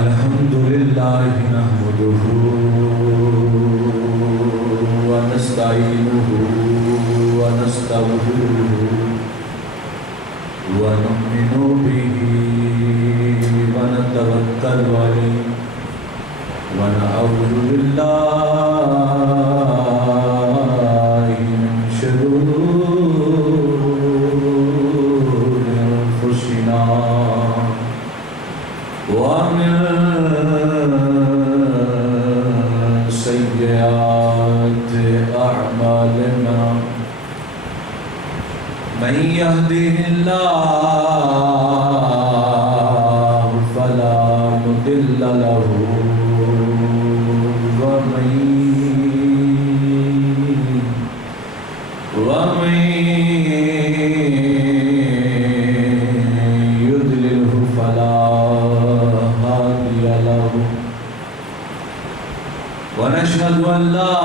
الحمد لله نحمده ونستعينه ونستغفره ونؤمن به ونتوكل عليه ونعوذ بالله من شرور أنفسنا ومن سيئات أعمالنا من يهده الله فلا مضل له ومن يضلله فلا هادي له ونشهد أن لا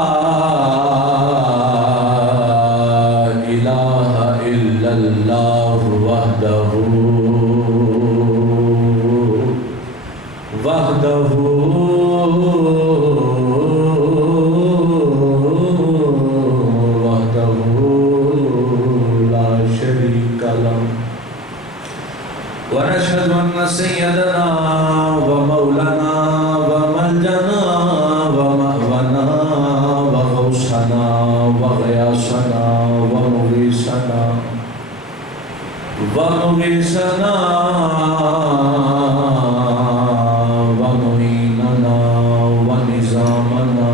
إله إلا الله وحده لا شريك له ونشهد أن سيدنا ومولانا وملجأنا ومأوانا وغوثنا وغياثنا ومغيثنا ومعيننا ونظامنا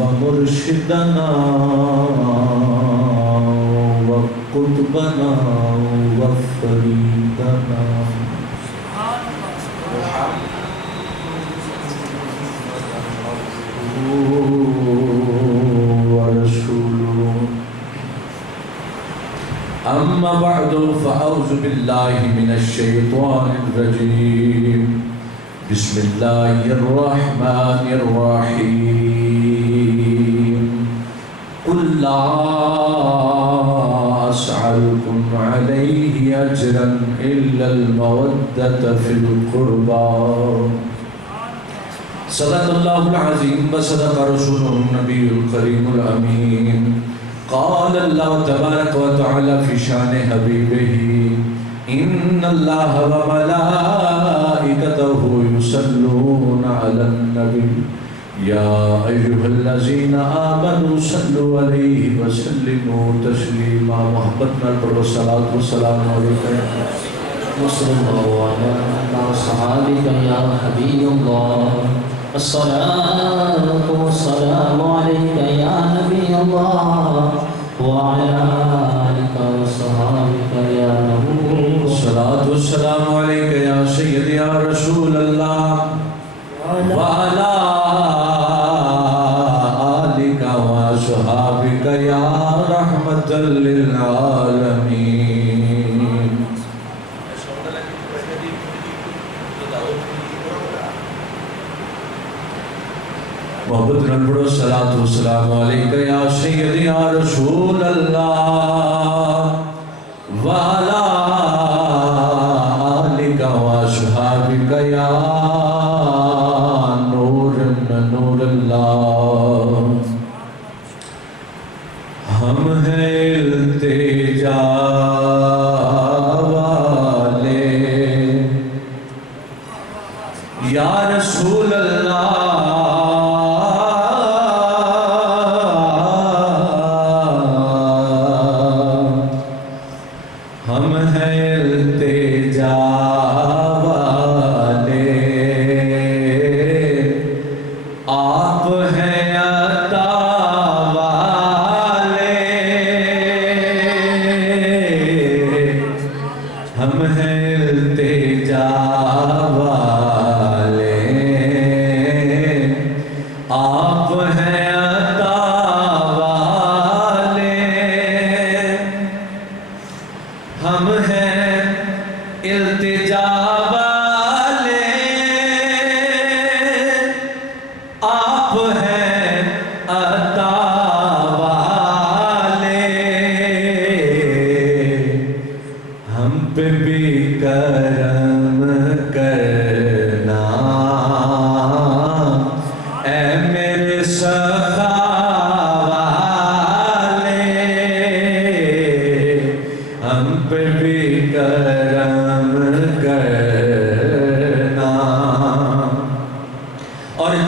ومرشدنا وقطبنا وفريدنا ورسوله أما بعد فأعوذ بالله من الشيطان الرجيم بسم الله الرحمن الرحيم قل لا أسألكم عليه أجرا إلا المودة في القربى صدق الله العظيم وصدق رسوله النبي الكريم الأمين قال الله تبارك وتعالى في شان حبيبه إن الله وملائكته يصلون على النبي يا أيها الذين آمنوا صلوا عليه وسلموا تسليما محبتنا والصلاة والسلام عليك وصلى الله على أصحابك يا حبيب الله الصلاة والسلام عليك يا نبي الله وعلى آلك وصحابك يا نبي الصلاة والسلام عليك يا سيدي يا رسول الله وعلى آلك وصحابك يا رحمة للعالمين محبت نال پڑھو صلاۃ والسلام علیک یا سیدی یا رسول اللہ وعلی آلک واصحابک یا نور اللہ ہم ہیں التجا والے یا رسول اللہ ہم ہیں التجا والے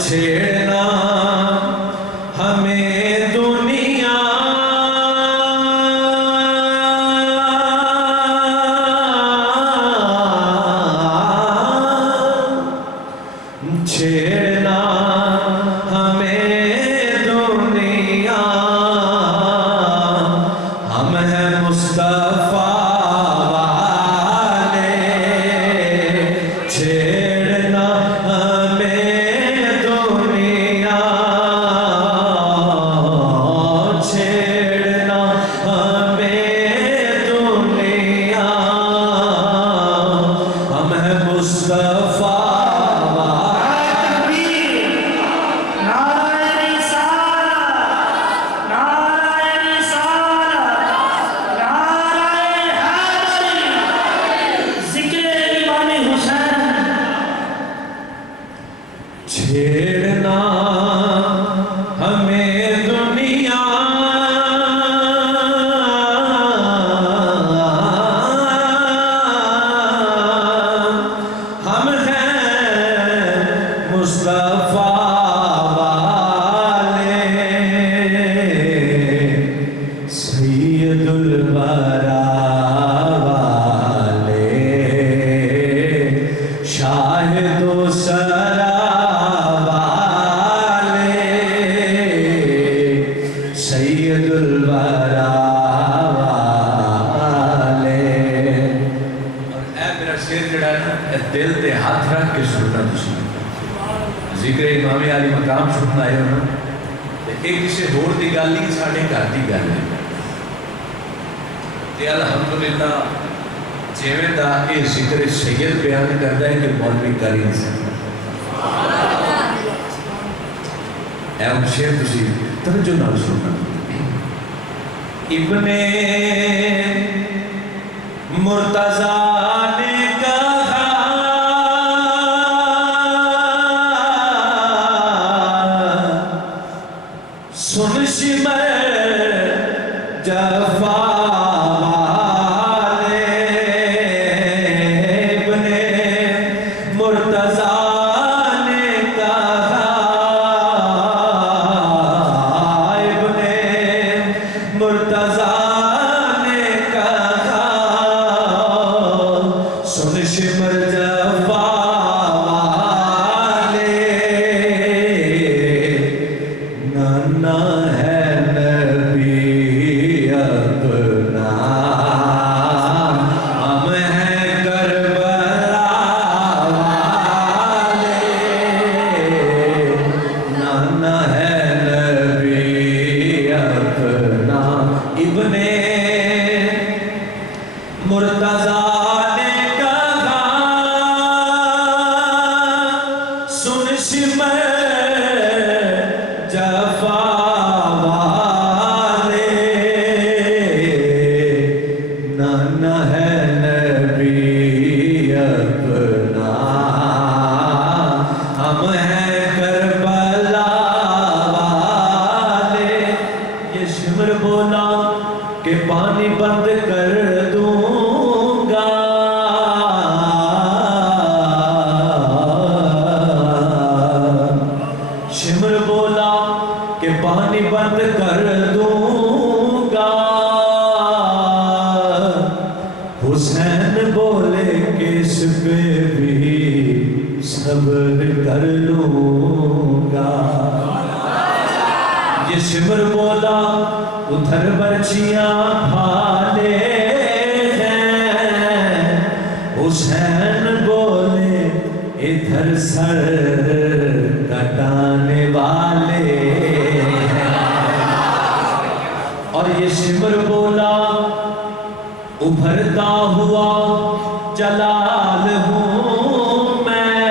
چھیڑنا ہمیں دنیا چھیڑنا ہمیں دنیا ہم ہیں مصطفیٰ والے چھیڑنا ہمیں دنیا چھیڑنا ہمیں دنیا ہم ہیں مصطفیٰ چھیڑنا ہمیں دنیا ہم ہیں مصطفیٰ والے سید الورا والے شاہد و سرا سید الورا والے اور اے میرا شیر جڑا ہے نا دل تے ہاتھ رکھ کے سننا تسی ذکر امام علی مقام سننا ہے نا ایک کسی ہور دی گل نہیں ساڈے گھر دی گل ہے تے الحمدللہ جویں دا اے ذکر سید بیان کردا ہے کہ مولوی کر ہی نہیں سکتا اے شیر تسی توجہ نال سننا ابن مرتضیٰ نے کہا سن شمر جفا والے ابن مرتضیٰ مرتضیٰ نے کہا سن شمر جفا والے نانا ہے نبی اپنا ہم ہیں کربلا والے نانا ہے نبی اپنا ابن مرتضیٰ نے کہا سن شمر جفا والے نانا ہے نبی اپنا ہم ہیں کربلا والے یہ شمر بولا کہ پانی بند کر دوں گا شمر بولا کہ پانی بند کر دوں گا حسین بولے کہ اس پہ بھی صبر کر لوں گا یہ شمر بولا ادھر برچیاں پھالے ہیں حسین بولے ادھر سر کٹانے والے ہیں اور یہ شمر بولا ابھرتا ہوا جلال ہوں میں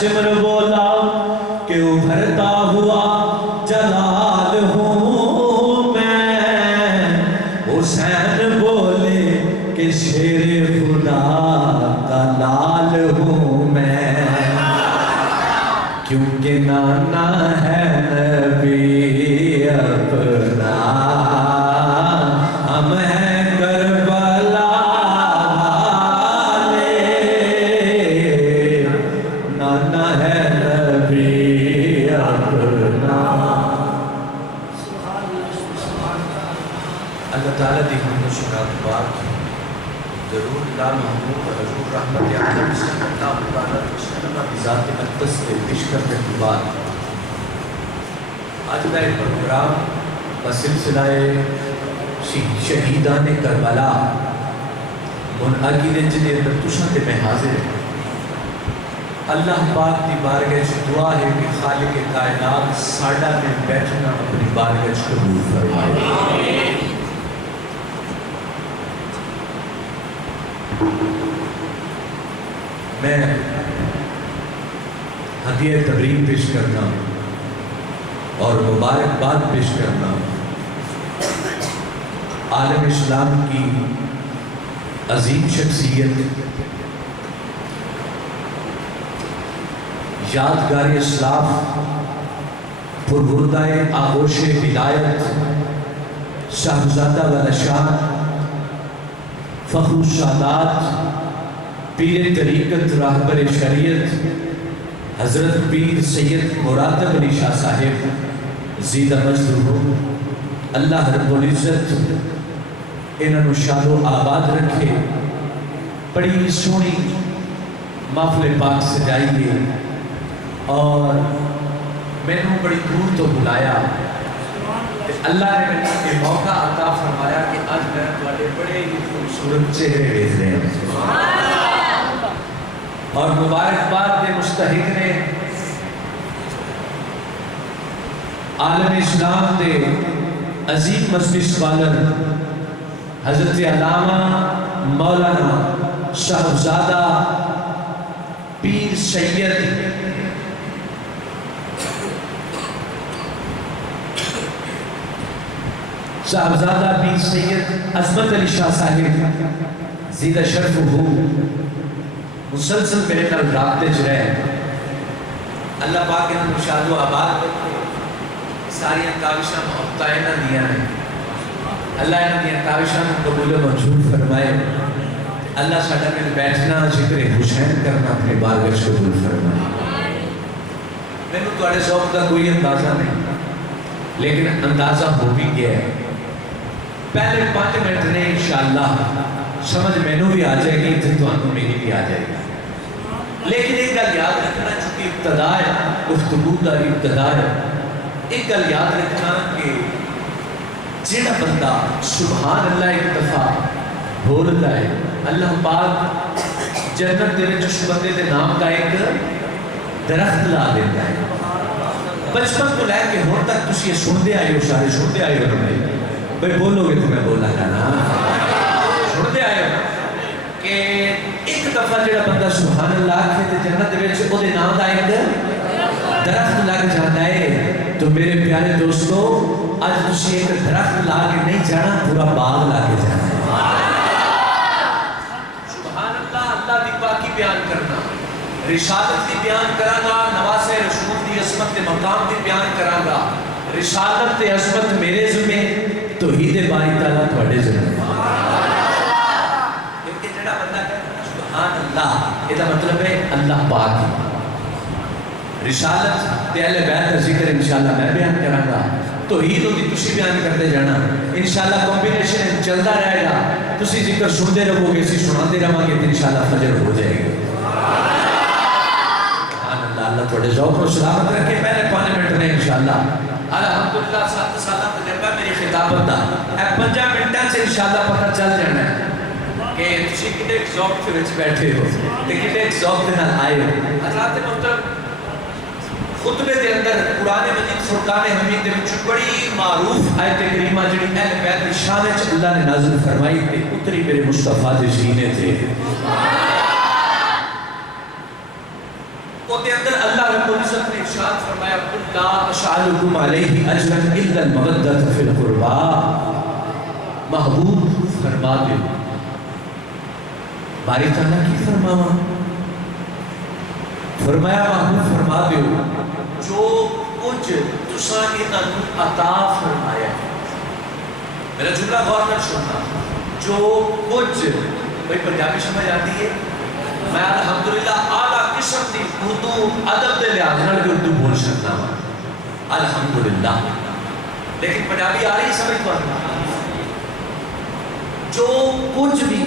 شمر بولا کہ ابھرتا ہوا جلال ہوں میں حسین بولے کہ شیر خدا کا لال ہوں میں کیونکہ نانا ہے نبی اپنا ہم ہیں کربلا والے درود لا محمود حضور رحمت عالم صلی اللہ علیہ وسلم کی ذات اقدس کے پیش کرنے کے بعد آج کا ایک پروگرام کا سلسلہ شہیدان کربلا منعقد جنہیں اندر تشاں تے میں حاضر ہے۔ اللہ پاک کی بارگاہ سے دعا ہے کہ خالق کائنات ساڈا میں بیٹھنا اپنی بارگاہ سے قبول فرمائے۔ میں ہدیہ تبریک پیش کرنا اور مبارکباد پیش کرنا عالم اسلام کی عظیم شخصیت یادگار اسلاف پربردہ آغوش ولایت صاحبزادہ والاشان فخر السادات پیر طریقت راہبر شریعت حضرت پیر سید مراتب علی شاہ صاحب زیدہ مجد ہو، اللہ رب العزت انہوں شاد و آباد رکھے۔ بڑی سونی محفل پاک سجائیے اور میں نے بڑی دور تو بلایا، اللہ نے مجھے موقع عطا فرمایا کہ آج میں تمہارے بڑے ہی خوبصورت چہرے دیکھ رہے ہیں اور مبارکباد کے مستحق نے عالم اسلام کے عظیم مذہبی اسکالر حضرت علامہ مولانا صاحبزادہ پیر سید صاحبزادہ پیر سید عظمت علی شاہ صاحب زیدہ شرف ہو مسلسل میرے نال رابطے چ رہے۔ اللہ پاک انہوں نے شاد و آباد رکھے، ساری کاوشاں محبتائیں دیا ہیں، اللہ انہوں نے کاوشاں قبول و منظور فرمائے۔ اللہ ساڈا میں بیٹھنا ذکر حسین کرنا اپنے بارگاہ سے قبول فرمائے۔ میں نے تمہارے ذوق کا کوئی اندازہ نہیں، لیکن اندازہ ہو بھی گیا ہے۔ پہلے 5 منٹ نے انشاءاللہ سمجھ میں بھی آ جائے گی تو تمہیں میری بھی آ جائے گی، لیکن ایک گل یاد رکھنا چونکہ ابتدا ہے، گفتگو کا ابتدا ہے، ایک گل یاد رکھنا کہ جڑا بندہ سبحان اللہ ایک دفعہ بولتا ہے، اللہ پاک جنت دے وچ اس بندے دے نام کا ایک درخت لا دیتا ہے۔ بچپن کو لے کے ہون تک تسی یہ سنتے آئے ہو، سارے سنتے آئے ہو بھائی بولو گے تو میں بولا گا نا، سنتے آئے ہو کہ ایک دفعہ جڑا بندہ سبحان اللہ کے جنت دے وچ او دے نام دا ایک درخت لگ جاتا ہے۔ تو میرے پیارے دوستو آج تسی ایک درخت لا کے نہیں جانا، پورا باغ لا کے جانا ہے۔ سبحان اللہ، اللہ دی پاکی بیان کرنا، رسالت دی بیان کراں گا، نواز رسول دی عظمت دے مقام دی بیان کراں گا۔ رسالت تے عظمت میرے ذمہ، توحید باری تعالیٰ تھوڑے ذمہ۔ کیونکہ جڑا بندہ کہتا سبحان اللہ، یہ مطلب ہے اللہ پاک۔ رسالت تے اہل بیت کا ذکر انشاءاللہ میں بیان کراں گا، توحید ہوتی تسی بیان کرتے جانا، انشاءاللہ کمبینیشن چلتا رہے گا، تسی ذکر سنتے رہو گے، اسی سناتے رہو گے، انشاءاللہ فجر ہو جائے گی۔ اللہ تھوڑے ذوق و سلامت رکھے۔ پہلے 5 منٹ نے انشاءاللہ الحمدللہ 7 سالہ تجربہ میری خطابت دا، 5 منٹاں سے انشاءاللہ پتہ چل جانا ہے کہ تسی کتے ایک ذوق کے وچ بیٹھے ہو، کتے ایک ذوق کے نال آئے ہو۔ حضرات محترم، خطبے دے اندر قرآن مجید فرقان حمید دے وچ بڑی معروف آیت کریمہ جڑی اہل بیت کی شان وچ اللہ نے نازل فرمائی تے اتری میرے مصطفیٰ دے سینے تے۔ وہ دے اندر اللہ رب العزت نے ارشاد فرمایا قُلْ لَا أَسْأَلُكُمْ عَلَيْهِ أَجْرًا إِلَّا الْمَوَدَّةَ فِي الْقُرْبَى۔ محبوب فرما دے، باری تعالیٰ کی فرماوا فرمایا محبوب فرما دے جو کچھ تساں انہاں عطا فرمایا۔ میرا جملہ غور کر سننا، جو کچھ، بھائی پنجابی سمجھ آتی ہے؟ میں الحمدللہ اعلیٰ قسم دی اردو ادب دے لحاظ نال بھی اردو بول سکتا ہوں الحمدللہ، لیکن پنجابی آ رہی سمجھ پر جو کچھ بھی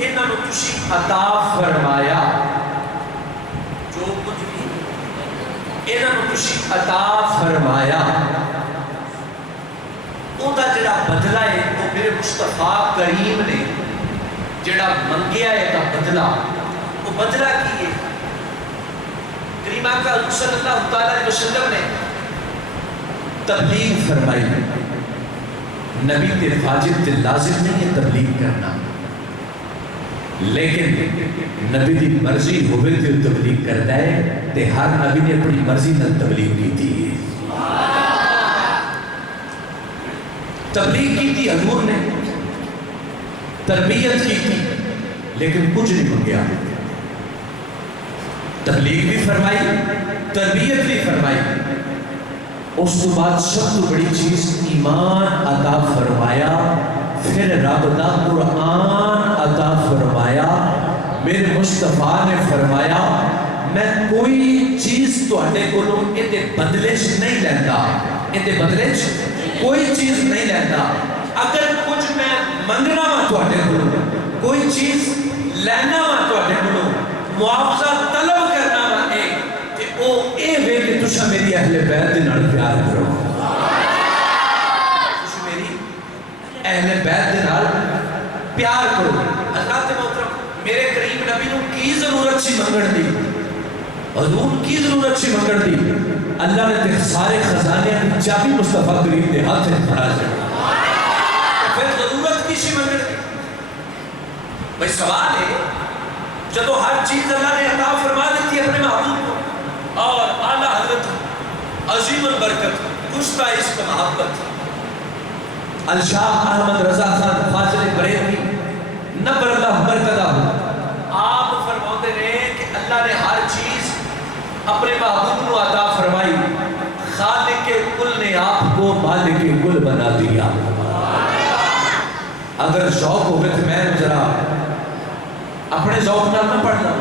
انہاں نو تسی عطا فرمایا، جو کچھ بھی انہاں نو تسی عطا فرمایا، او دا جڑا بدلہ ہے وہ میرے مصطفیٰ کریم نے جڑا منگیا ہے دا بدلہ، وہ بدلہ کی ہے کریم آقا صلی اللہ علیہ وسلم نے تبلیغ فرمائی. نبی تے واجب تے لازم نہیں ہے تبلیغ کرنا، لیکن نبی دی مرضی ہوئے تے تبلیغ کرتا ہے، تے ہر نبی نے اپنی مرضی نہ تبلیغ کی تھی. تبلیغ کی تھی حضور نے، تربیت کی تھی، لیکن کچھ نہیں منگیا. تبلیغ بھی فرمائی، تربیت بھی فرمائی، اس کے بعد سب تو بڑی چیز ایمان عطا فرمایا، پھر رب دا قرآن عطا فرمایا. میرے مصطفیٰ نے فرمایا میں کوئی چیز تواڈے کولوں اے بدلے نہیں لینا، اے بدلے کوئی چیز نہیں لینا. اگر کچھ میں منگنا وا تواڈے کولوں، کوئی چیز لینا وا تواڈے کولوں، معاوضہ طلب کرنا وا تے او اے وے کہ تساں میری اہل بیت دے نال پیار کرو، تساں میری اہل بیت دے نال پیار کرو. حضرات محترم، میرے کریم نبی نو کی ضرورت سی منگن دی، حضور کی ضرورت سی منگن دی؟ اللہ نے تے سارے خزانے کی چابی مصطفیٰ کریم دے ہاتھ میں پھڑا دی. پھر ضرورت کی سی منگن دی؟ بھئی سوال ہے، جدو ہر چیز اللہ نے عطا فرما دیتی اپنے محبوب کو، اور اعلیٰ حضرت عظیم البرکت گشتہ عشق محبت الشاہ احمد رضا خان فاضل بریلوی نبر اللہ برکتہ ہو، آپ فرماتے رہے کہ اللہ نے ہر چیز اپنے محبوب کو عطا فرمائی، خالق کل نے آپ کو مالک کل بنا دیا. اگر ذوق ہوئے تو میں ذرا اپنے ذوق نال نہ پڑھنا.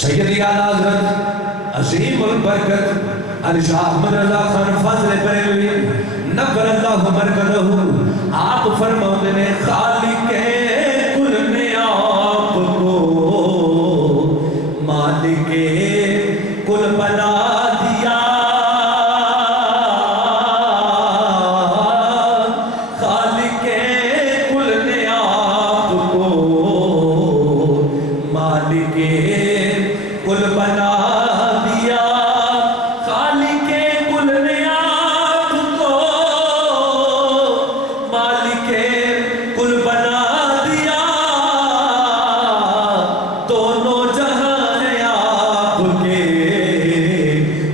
سیدی اعلیٰ حضرت عظیم البرکت الشاہ احمد رضا خان فاضل بریلوی نبر اللہ برکتہ، آپ فرماتے ہیں خالق کل نے آپ کو مالک کل بنا دیا. خالق کل نے آپ کو مالک کل بنا دیا. خالق کل نے آپ کو مالک کل بنا دیا. دونوں جہاں ہیں آپ کے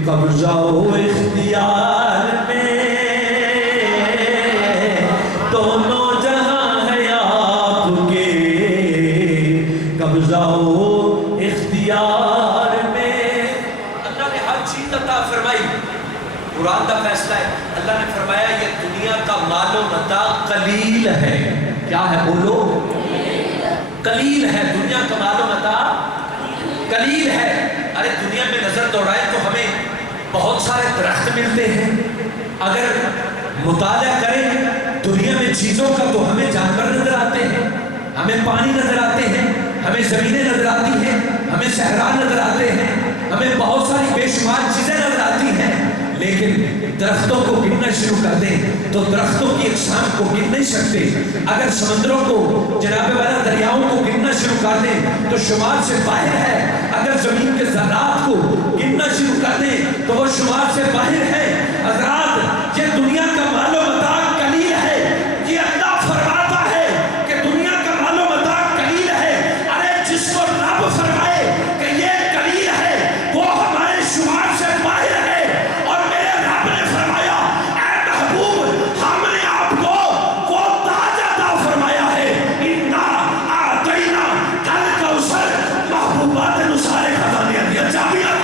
قبضہ و اختیار میں، دونوں جہاں ہیں آپ کے قبضہ و اختیار میں. اللہ نے ہر چیز عطا فرمائی. قرآن کا فیصلہ ہے، اللہ نے فرمایا یہ دنیا کا مال و متاع قلیل ہے. کیا ہے بولو؟ قلیل ہے. دنیا کا مال و متاع قلیل ہے. ارے دنیا میں نظر دوڑائے تو ہمیں بہت سارے درخت ملتے ہیں، اگر مطالعہ کریں دنیا میں چیزوں کا تو ہمیں جانور نظر آتے ہیں، ہمیں پانی نظر آتے ہیں، ہمیں زمینیں نظر آتی ہیں، ہمیں صحرا نظر آتے ہیں، ہمیں بہت ساری بے شمار چیزیں نظر آتی ہیں. لیکن درختوں کو گننا شروع کر دیں تو درختوں کی اقسام کو گن نہیں سکتے. اگر سمندروں کو، جناب والا دریاؤں کو گننا شروع کر دیں تو شمار سے باہر ہے. اگر زمین کے ذرات کو گننا شروع کر دیں تو وہ شمار سے باہر ہے. حضرات یہ دنیا کا مال و متاع قلیل ہے. یہ اللہ فرماتا ہے کہ دنیا کا مال و متاع قلیل ہے. ارے جس کو رب فرمائے کہ یہ قلیل ہے وہ ہمارے شمار سے باہر ہے. اور میرے رب نے فرمایا اے محبوب ہم نے آپ کو وہ تاج عطا فرمایا ہے. انا اعطینا کل کوثر، محبوبات نے سارے خزانے دیا چابیاں.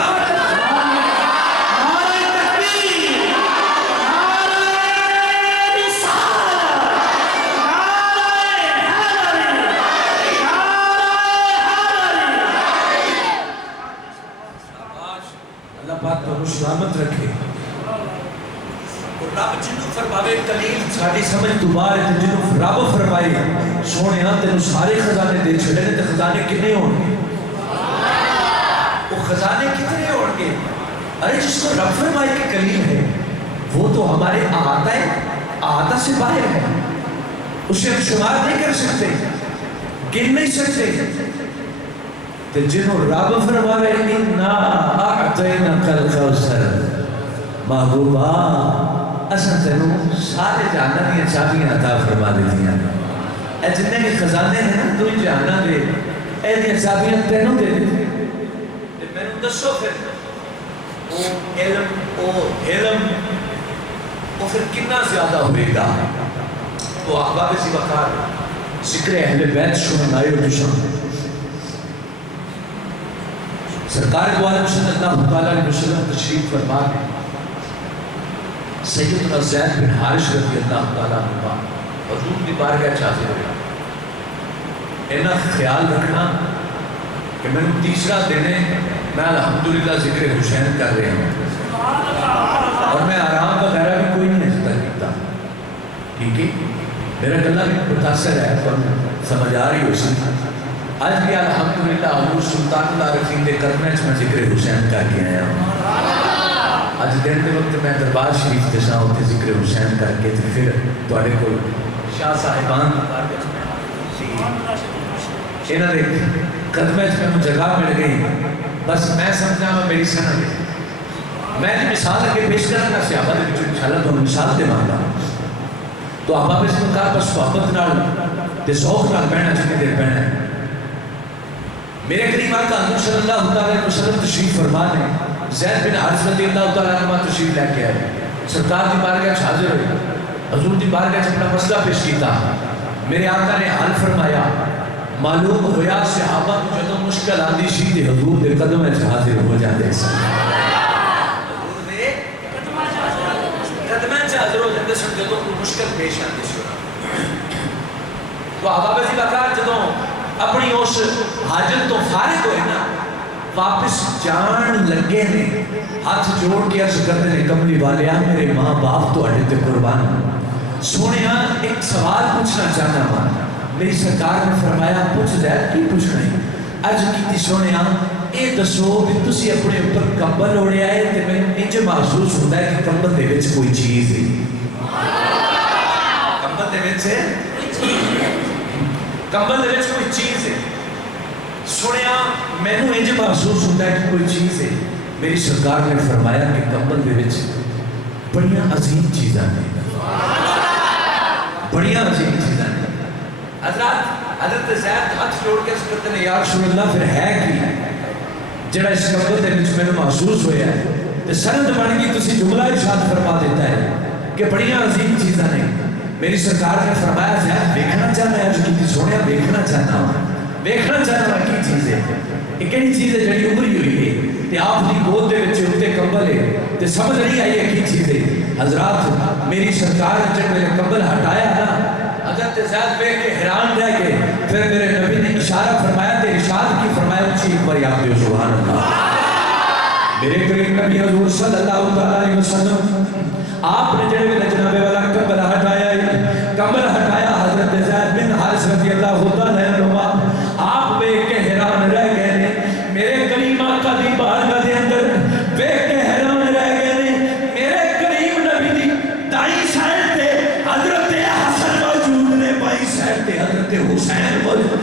سلامت رکھے. رب جنوں فرماوے کلیل ساڈی سمجھ تو باہر ہے، جنوں رب فرمائے سونے تینوں سارے خزانے دے چھڑے نے، تے خزانے کتنے ہون گے؟ وہ خزانے کتنے ہون گے؟ ارے جس کو رب فرمائے کہ کلیل ہے وہ تو ہمارے احاطہ سے باہر ہے، اسے ہم شمار نہیں کر سکتے، گن نہیں سکتے۔ تے جنوں رب فرماوے اِنَّا أَعْطَيْنَاكَ الْكَوْثَرَ، محبوبہ اساں تینوں سارے جہاناں دیا چابیاں عطا فرما دیتیاں، اے جتنے کے خزانے ہیں نا تو جہاناں دے اے دیا چابیاں تینوں دے دیتی، تے میں نے دسو پھر او علم وہ پھر کتنا زیادہ ہوئے گا۔ تو احباب سی وقار ذکر اہل بیت شنن آئے ہو تشان سرکار دو عالم صلی اللہ علیہ وسلم تشریف فرما گئے، سیدنا زید بن حارث رضی اللہ تعالیٰ عنہ حضور کی بارگاہ چ حاضر ہوئے۔ اینا خیال رکھنا کہ میں نے تیسرا دن ہے، میں الحمدللہ ذکر حسین کر رہے ہوں اور میں آرام وغیرہ بھی کوئی نہیں ایسا کرتا، ٹھیک ہے میرا گلہ بھی متاثر ہے تو سمجھ آ رہی ہو سکتا۔ آج بھی الحمدللہ حضور سلطان العارفین دے قدمیں میں ذکر حسین کر کے آیا ہوں۔ آج دن دے وقت میں دربار شریف کے ساتھ ہوتے ذکر حسین کر کے پھر توڑے کو شاہ صاحبان انہاں دے قدمیں میں جگہ مل گئی، بس میں سمجھا میں میری سنت ہے۔ میں جو مثال کے پیش کرنا صحابہ دے بچوں انشاءاللہ تو مثال دے مانگا تو احباب اس مقام پر صحبت نال تے ذوق نال بہنا جتنی دیر بہنا ہے۔ میرے قریب آقا حضور صلی اللہ علیہ وسلم تشریف فرما نے زید بن حارث رضی اللہ تعالیٰ عنہ تشریف لے کے آئے، سرکار دی بارگاہ چ حاضر ہوئے، حضور دی بارگاہ چ اپنا مسئلہ پیش کیتا، میرے آقا نے حل فرمایا، معلوم ہویا صحابہ کو جدوں مشکل آندی سی تے حضور دے قدمیں چ حاضر ہو جاندے سن، حضور دے قدمیں چ حاضر ہو جاندے سن جدوں کوئی مشکل پیش آندی سی۔ تو احباب ذی وقار جدوں اپنی اس حاجت تو فارغ ہوئے نا واپس جان لگے نے، ہاتھ جوڑ کے عرض کرتے ہیں کملی والیا میرے ماں باپ تو اڈے تے قربان، سونے ایک سوال پوچھنا چاہنا ماں، میری سرکار نے فرمایا پوچھ زید کی پوچھنا ہے، عرض کی تھی سونے اے دسو کہ تسی اپنے اوپر کمبل اوڑے آئے تے میں انج محسوس ہوتا ہے کہ کمبل دے وچ کوئی چیز ہے، کمبل دے وچ کمبل دے وچ کوئی چیز ہے، سنیا میں نے انج محسوس ہوتا ہے کہ کوئی چیز ہے، میری سرکار نے فرمایا کہ کمبل دے وچ بڑیاں عظیم چیزاں ہیں، بڑیاں عظیم چیزاں ہیں۔ حضرت زید ہاتھ جوڑ کے کرتے ہیں یا رسول اللہ پھر ہے کی جڑا اس کمبل دے وچ میں نے محسوس ہویا ہے تے سند بن گئی تسی جملہ ارشاد فرما دیتا ہے کہ بڑیاں عظیم چیزاں ہیں۔ میری سرکار نے فرمایا زید دیکھنا چاہنا ہے، جو کی سونے دیکھنا چاہنا ہوں، دیکھنا چاہنا ہے کی چیز ہے، یہ کہنی چیز ہے جڑی عمری ہوئی ہے تے آپ دی گود دے وچ اُتے کمبل ہے تے سمجھ نہیں آئی ہے کی چیز ہے۔ حضرات میری سرکار نے جب میرے کمبل ہٹایا نا حضرت زید بے کے حیران رہ گئے، پھر میرے نبی نے اشارہ فرمایا تے ارشاد کی فرمایا اونچی ایک بار آپ دیو سبحان اللہ۔ میرے قریب نبی حضور صلی اللہ علیہ وسلم آپ نے جڑے میں جناب والا کمبل ہٹایا ہے، کمبل ہٹایا حضرت زید بن حارث رضی اللہ تعالیٰ عنہ آپ بے کے حیران رہ گئے نے، میرے کریم آقا دی بارگاہ دے اندر بے کے حیران رہ گئے نے، میرے کریم نبی دی دائیں سائڈ تے حضرت حسن موجود نے، بائیں سائڈ تے حضرت حسین موجود۔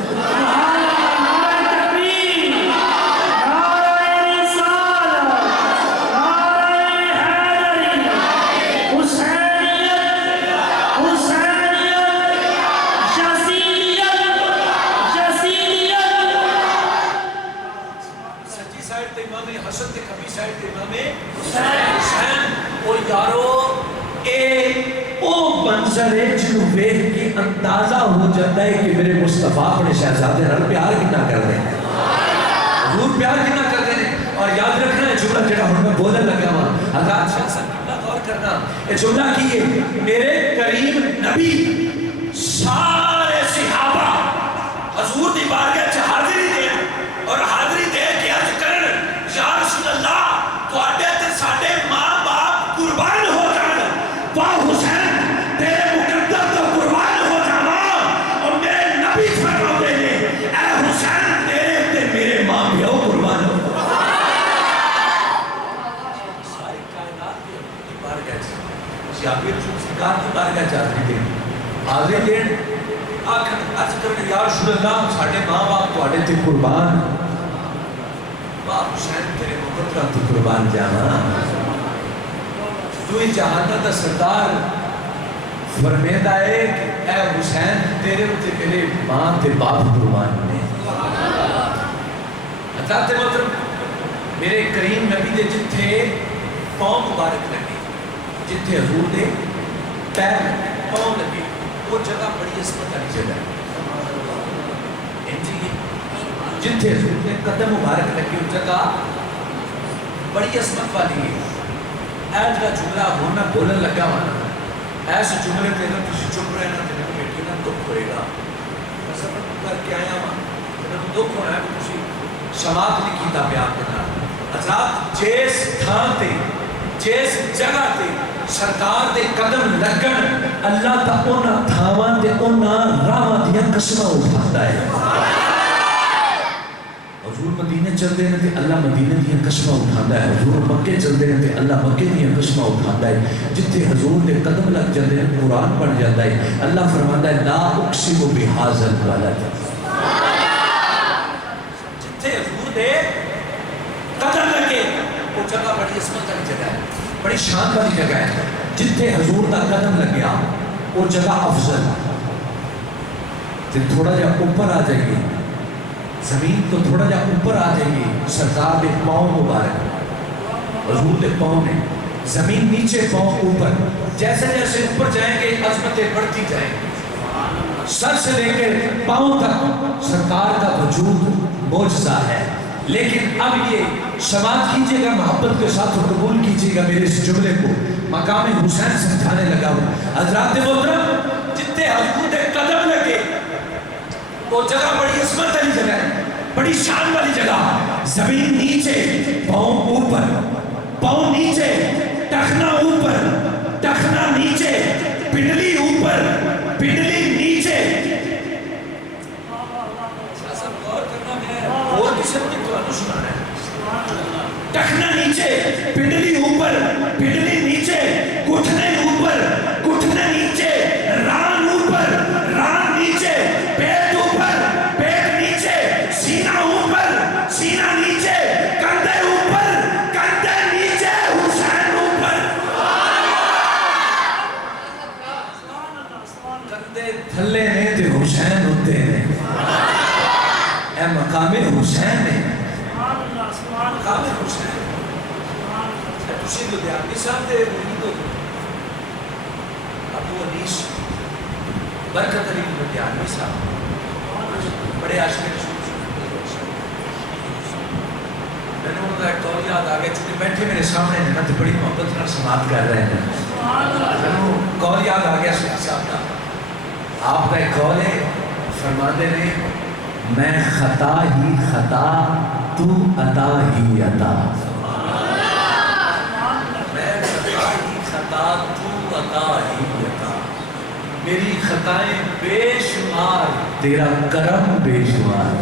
اندازہ ہو جاتا ہے کہ میرے مصطفیٰ اپنے شہزادے نال پیار کتنا کر رہے ہیں، حضور پیار کتنا کر رہے ہیں۔ اور یاد رکھنا ہے جملہ جڑا ہن میں بولنے لگا ہوں، حضرات شخصا غور کرنا، یہ جملہ کی ہے میرے کریم نبی سارے صحابہ حضور دی بارگاہ چ حاضری دے اور حاضری دے کے عرض کرن یا رسول اللہ تواڈے تے ساڈے ماں باپ قربان ہو جان، دعائیں دین آخر عرض کرنے یا رسول اللہ ساڑھے ماں باپ تو آڑے تے قربان باپ حسین تیرے مقدرہ تے قربان جانا تو ہی جہانہ دا سردار فرمیدہ ہے کہ اے حسین تیرے تے میرے ماں تے باپ قربان نے حضرت محترم میرے کریم نبی دے جتھے پاؤں مبارک لگے جتھے حضور دے پیر پاؤں لگے وہ جگہ بڑی عظمت والی جگہ ہے جتھے حضور دے قدم مبارک لگے وہ جگہ بڑی عظمت والی ہے اے جگہ جملہ ہونا بولن لگا ہونا ایسے جملے تے اگر کسی چپ رہنا تے نہ بیٹی نہ دکھ ہوئے گا سفر کر کے آیا وہاں نہ دکھ ہونا ہے کہ کسی سماعت نہیں کیتا پیار کے نام حضرات جیس تھان تے جیس جگہ تے سرکار دے قدم لگن اللہ تا اونا تھاوان دے اونا راوان دیا قسمہ اٹھاتا ہے حضور مدینہ چل دے رہے اللہ مدینہ دیا قسمہ اٹھاتا ہے حضور مکے چل دے رہے اللہ مکے دیا قسمہ اٹھاتا ہے جتے حضور دے قدم لگ جل دے قرآن پڑھ جاتا ہے اللہ فرماتا ہے لا اقسم بحاظ البلد جتے حضور دے قدم لگے وہ جگہ بڑی عظمت والی جگہ ہے بڑی شان والی جگہ ہے جتنے حضور دا قدم لگیا وہ جگہ افضل تھوڑا جا اوپر آ جائے گی زمین تو تھوڑا جا اوپر آ جائے گی سرکار دے پاؤں مبارک حضور دے پاؤں میں زمین نیچے پاؤں اوپر جیسے جیسے اوپر جائیں گے عظمتیں بڑھتی جائیں سر سے لے کے پاؤں تک سرکار کا وجود معجزہ ہے لیکن اب یہ سماعت کیجئے گا محبت کے ساتھ قبول کیجئے گا میرے اس جملے کو مقام حسین سمجھانے لگا ہوں حضرات محترم جتنے حضور دے قدم لگے وہ جگہ بڑی عظمت والی جگہ ہے بڑی شان والی جگہ زمین نیچے پاؤں اوپر پاؤں نیچے ٹخنا اوپر ٹخنا نیچے پنڈلی اوپر پنڈلی نیچے اور کسی نے تو انو سنا ہے ٹخنا نیچے پنڈلی اوپر پنڈلی نیچے گھٹنے اوپر گھٹنے نیچے ران اوپر ران نیچے پیٹ اوپر پیٹ نیچے سینہ اوپر سینہ نیچے کندھے اوپر کندھے نیچے حسین اوپر کندھے تھلے نے تے حسین ہوتے ہیں اے مقام حسین ہے مقام حسین تسی تو دیاتی صاحب دے مرید ہو ابو انیس برکت علی کو دیاتی صاحب بڑے عاشق رسول میں نے انہوں کا ایک قول یاد آگیا چونکہ بیٹھے میرے سامنے ہیں نا تو بڑی محبت نہ سماعت کر رہے ہیں میں نے قول یاد آگیا صاحب کا آپ کا ایک قول ہے فرماتے نے میں خطا ہی خطا تو عطا ہی عطا میں خطا ہی خطا تو عطا ہی عطا میری خطائیں بے شمار تیرا کرم بے شمار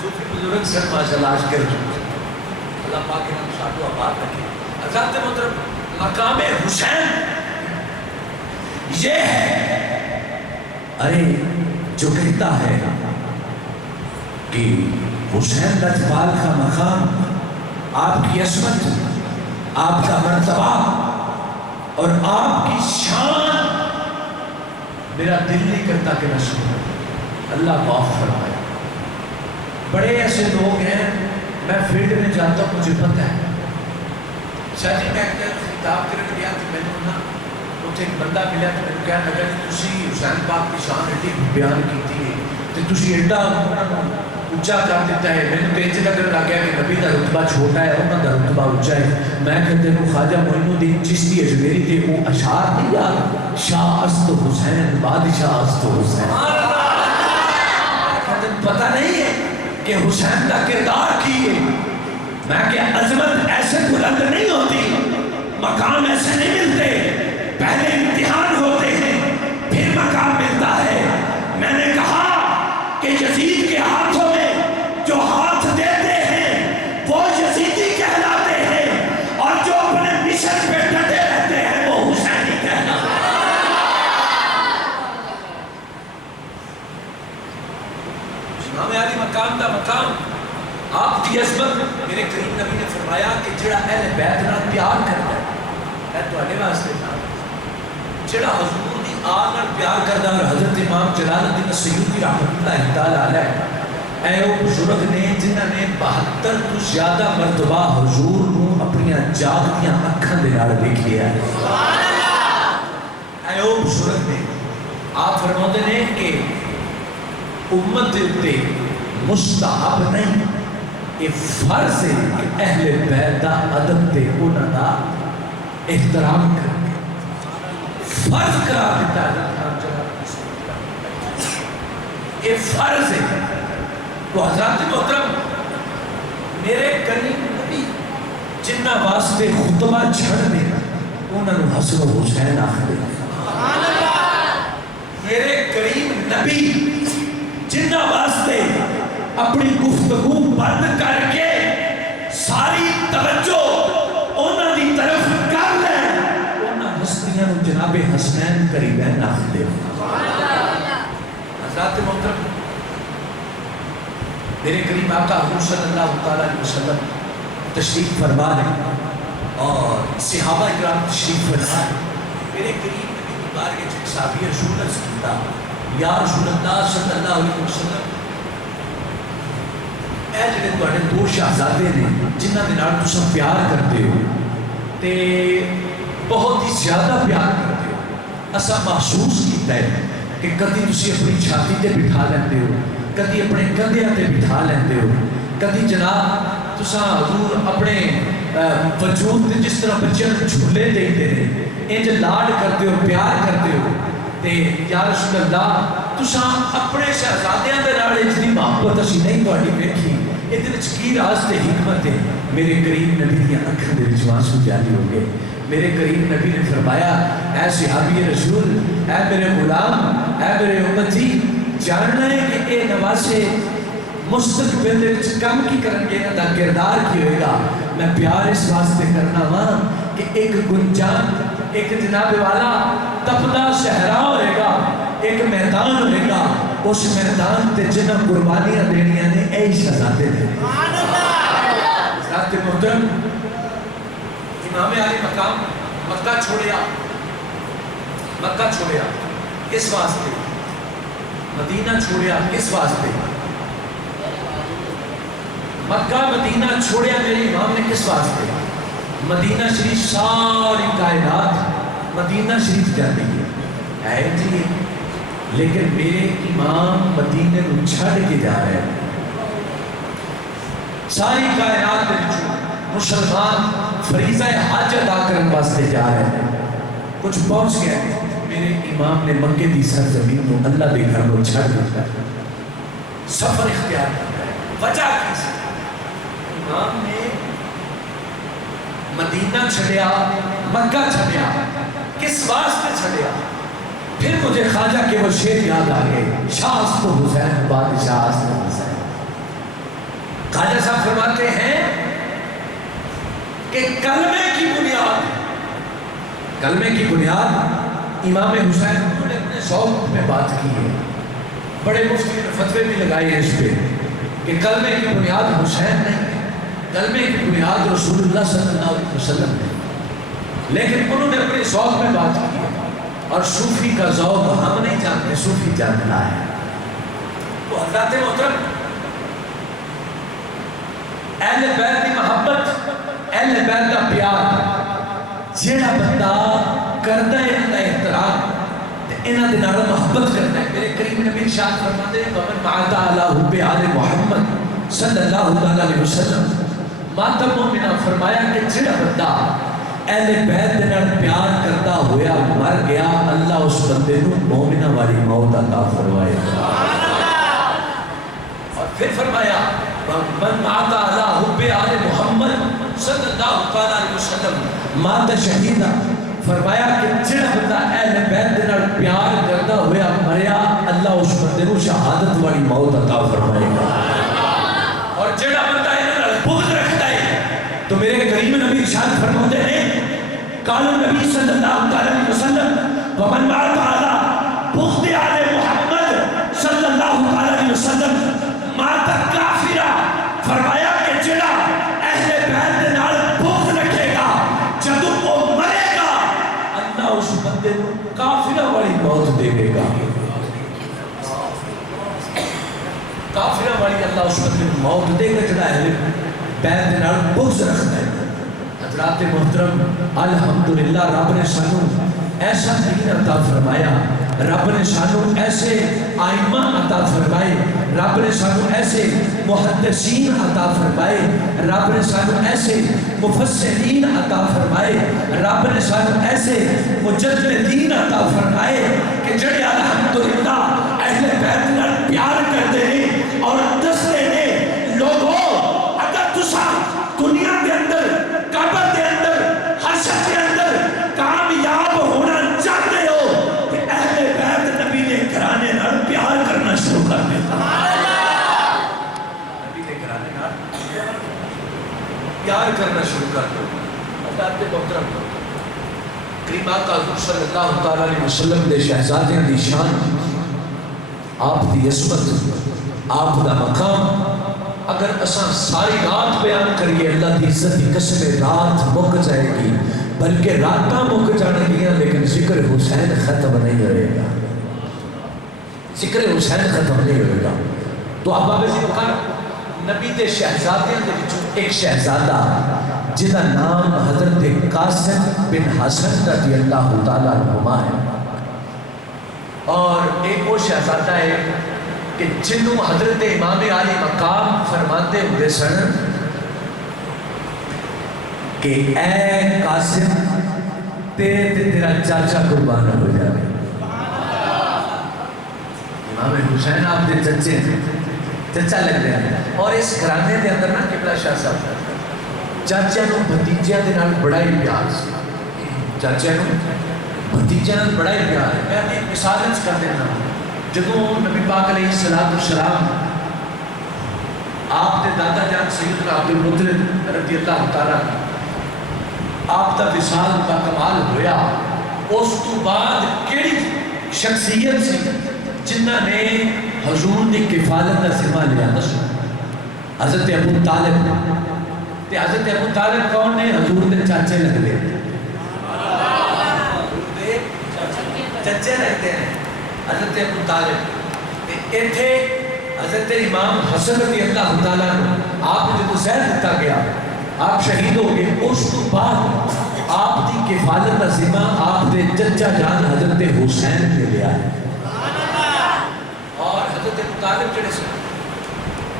صوفی بزرگ سر ماشاءاللہ عاشق اللہ پاک کے نام شاہدو آباد رکھے حضرت محترم مقام حسین یہ ہے ارے جو کہتا ہے کہ حسین لجپال کا مقام آپ کی عظمت آپ کا مرتبہ اور آپ کی شان میرا دل نہیں کرتا کہ نہ سنوں اللہ معاف فرمائے بڑے ایسے لوگ ہیں میں فیلڈ میں جاتا ہوں مجھے پتہ ہے شاید میں خطاب کرنے گیا تو میں نے ایک بندہ ملا تو میں نے کہا اگر تسی حسین پاک کی شان ایڈی بیان کی ہے تو تسی ایڈا اونچا کر دیتا ہے میں نے پیچ لگن لگ گیا کہ نبی کا رتبہ چھوٹا ہے انہوں کا رتبہ اونچا ہے میں کہتے ہیں خواجہ معین الدین چشتی اجمیری تھے وہ اشعار نہیں یاد شاہ است حسین بادشاہ است حسین کہتے ہیں پتہ نہیں ہے کہ حسین کا کردار کی ہے میں کہ عظمت ایسے بلند نہیں ہوتی مقام ایسے نہیں ملتے پہلے امتحان ہوتے ہیں پھر مقام ملتا ہے میں نے کہا کہ یزید کے ہاتھوں میں جو ہاتھ دیتے ہیں وہ یزیدی کہلاتے ہیں اور جو اپنے مشن پہ ڈٹے رہتے ہیں وہ حسینی کہلاتے ہیں امام علی مقام دا مقام آپ کی عظمت میرے کریم نبی نے فرمایا کہ جڑا اہل بیت نال پیار کرتا ہے اے تواڈے واسطے جڑا حضور دی آل نال پیار کردا اور حضرت امام جلال الدین سیوطی رحمۃ اللہ تعالی علیہ اے وہ بزرگ نے جنہاں نے 72 تو زیادہ مرتبہ حضور نو اپنی جاگدیاں اکھاں دے نال ویکھیا ہے سبحان اللہ اے وہ بزرگ نے آپ فرماتے ہیں کہ امت دے اوپر مستحب نہیں یہ فرض ہے کہ اہل بیت دا ادب تے انہاں دا احترام کر کے فرض قرار دیتا ہے یہ فرض ہے تو حضرات محترم میرے کریم نبی جنہ واسطے خطبہ چھڑ دینا انہاں نو حسن و حسین آخر میرے کریم نبی جنہ واسطے اپنی گفتگو بند کر کے ساری توجہ انہاں دی طرف کر لے انہاں ہستیاں نو جناب حسنین قریبین آخر دے حضرات محترم میرے کریم آقا حضور صلی اللہ تعالیٰ علیہ وسلم تشریف فرما ہے اور صحابہ اکرام تشریف فرما ہے میرے کریم نبی کی بارگاہ وچ صحابی رسول عرض کیتا یا رسول اللہ صلی اللہ علیہ وسلم اے جڑے تواڈے دو شہزادے نے جنہاں دے نال تساں پیار کرتے ہو تے بہت ہی زیادہ پیار کرتے ہو اساں محسوس کیتا ہے کہ کدی تسی اپنی چھاتی تے بٹھا لیندے ہو کدی اپنے کندھیاں تے بٹھا لیندے ہو کدی جناب تساں حضور اپنے وجود تے جس طرح بچیاں نوں جھولے دیندے نے انج لاڈ کرتے ہو پیار کرتے ہو تے یا رسول اللہ تساں اپنے شہزادیاں دے نال اتنی محبت اسی نہیں تہاڈی ویکھی اے دے وچ کی راز تے حکمت ہے میرے کریم نبی دی اکھاں دے وچ آنسو جاری ہو گئے میرے کریم نبی نے فرمایا اے صحابی رسول اے میرے غلام اے میرے امتی جاننا ہے کہ اے نواسے مستقبل دے وچ کم کی کرن گے انہاں دا کردار کی ہوئے گا میں پیار اس واسطے کرنا ہاں کہ ایک گنجان ایک جناب والا تپدا صحرا ہوئے گا ایک میدان ہوئے گا اس میدان تے جنہ قربانیاں دینیاں نے اے شہزادے نے حضرات محترم امام علی مقام مکہ چھوڑیا اس واسطے مدینہ چھوڑیا اس واسطے مکہ مدینہ چھوڑیا میرے امام نے کس واسطے مدینہ شریف ساری کائنات مدینہ شریف جاتی ہے جی لیکن میرے امام مدینہ کو چھڑ کے جا رہے ہیں ساری کائنات مسلمان فریضہ حج ادا کرنے واسطے جا رہے ہیں کچھ پہنچ گئے میرے امام نے مکے دی سرزمین کو اللہ دے گھر کو چھڑ دیا سفر اختیار وجہ کی امام نے مدینہ چھڑیا مکہ چھڑیا کس واسطے چھڑیا پھر مجھے خواجہ کے وہ شعر یاد آ گئے شاست و حسین بادشاہ و حسین خواجہ صاحب فرماتے ہیں کہ کلمے کی بنیاد امام حسین انہوں نے اپنے ذوق میں بات کی ہے بڑے مفتی نے فتوے بھی لگائے ہیں اس پہ کہ کلمے کی بنیاد حسین نہیں ہے کلمے کی بنیاد رسول اللہ صلی اللہ علیہ وسلم ہے لیکن انہوں نے اپنے ذوق میں بات کی ہے اور صوفی کا ذوق ہم نہیں جانتے صوفی جانتا ہے تو حضرات محترم اہل بیت کی محبت اہل بیت کا پیار جیڑا بندہ کرتا ہے انہاں دا احترام انہاں دے نال محبت کرتا ہے میرے کریم نبی ارشاد فرماتے ہیں ومن معتا علی حب آل محمد صلی اللہ علیہ وسلم ماتا مومنہ فرمایا کہ جیڑا بندہ اہل بیت دے نال پیار کرتا ہویا مر گیا اللہ اس بندے نو مومنہ والی موت عطا فرمائے اور پھر فرمایا من مات علی حب آل محمد صلی اللہ علیہ وسلم مات شہیدہ فرمایا کہ جڑا بندہ اہل بیت دے نال پیار کرتا ہویا مریا اللہ اس بندے نو شہادت والی موت عطا فرمائے گا اور جڑا بندہ انہاں نال بغض رکھتا ہے تو میرے کریم نبی ارشاد فرماتے ہیں قال النبی صلی اللہ علیہ وسلم ومن مات علی بغض آل محمد صلی اللہ علیہ وسلم کافرہ والی اللہ اس بندے موت دے گا جڑا ہے بیت نال بغض رکھتا ہے۔ حضرات محترم الحمدللہ رب نے سانو ایسا دین عطا فرمایا، رب نے سانو ایسے آئمہ عطا فرمائے، رب نے سانو ایسے محدثین عطا فرمائے، رب نے سانو ایسے مفسرین عطا فرمائے، رب نے سانو ایسے مجددین عطا فرمائے کہ جڑے الحمدللہ اہل بیت نال پیار کرتے ہیں اور دستے ہیں لوگوں اگر تسا دنیا کے اندر قبر کے اندر حشر کے اندر کامیاب ہونا چاہتے ہو کہ اہل بیت نبی نے گھرانے نال پیار کرنا شروع کر دیں۔ نبی نے گھرانے نال پیار کرنا شروع کر دو۔ حضرات محترم کریم آقا حضور صلی اللہ تعالی علیہ وسلم دے شہزادیاں دی شان، آپ دی عظمت، آپ دا مقام اگر اساں ساری رات بیان کریے اللہ دی عزت دی قسم رات مک جائے گی، بلکہ راتاں مک جانے گیاں، لیکن ذکر حسین ختم نہیں ہوئے گا، ذکر حسین ختم نہیں ہوئے گا۔ تو اب بابے جی بکر نبی دے شہزادیاں دے وچوں ایک شہزادہ جدا نام حضرت قاسم بن حسن رضی اللہ تعالیٰ عنہما ہے، اور ایک وہ شہزادہ ہے کہ جنہوں حضرت امام علی مقام فرماتے ہوئے سن کہ اے قاسم تیرا چاچا قربان ہو جائے۔ امام حسین آپ دے چچے چچا لگ رہے ہیں، اور اس گھرانے دے اندر نا قبلہ شاہ صاحب چاچا نو بھتیجیاں دے نال بڑا ہی پیار سی، چاچا نو بھتیجیاں نال بڑا ہی پیار ہے۔ میں اپنی مثال کر دینا، جدوں نبی پاک علیہ السلام آپ دے دادا جان سیدنا عبد المطلب رضی اللہ تعالیٰ آپ دا وصال با کمال ہویا، اس تو بعد کیڑی شخصیت سی جنہ نے حضور دی کفالت دا ذمہ لیا؟ حضرت ابو طالب۔ تے حضرت ابو طالب کون نے؟ حضور دے چاچے لگ گئے، حضور دے چچے لگتے ہیں حضرت ابو طالب۔ ایتھے حضرت امام حسن رضی اللہ تعالیٰ آپ جب زہر دیتا گیا، آپ شہید ہو گئے، اس تو بعد آپ دی کفالت کا ذمہ آپ دے چچا جان حضرت حسین نے لیا ہے، اور حضرت ابو طالب جڑے سے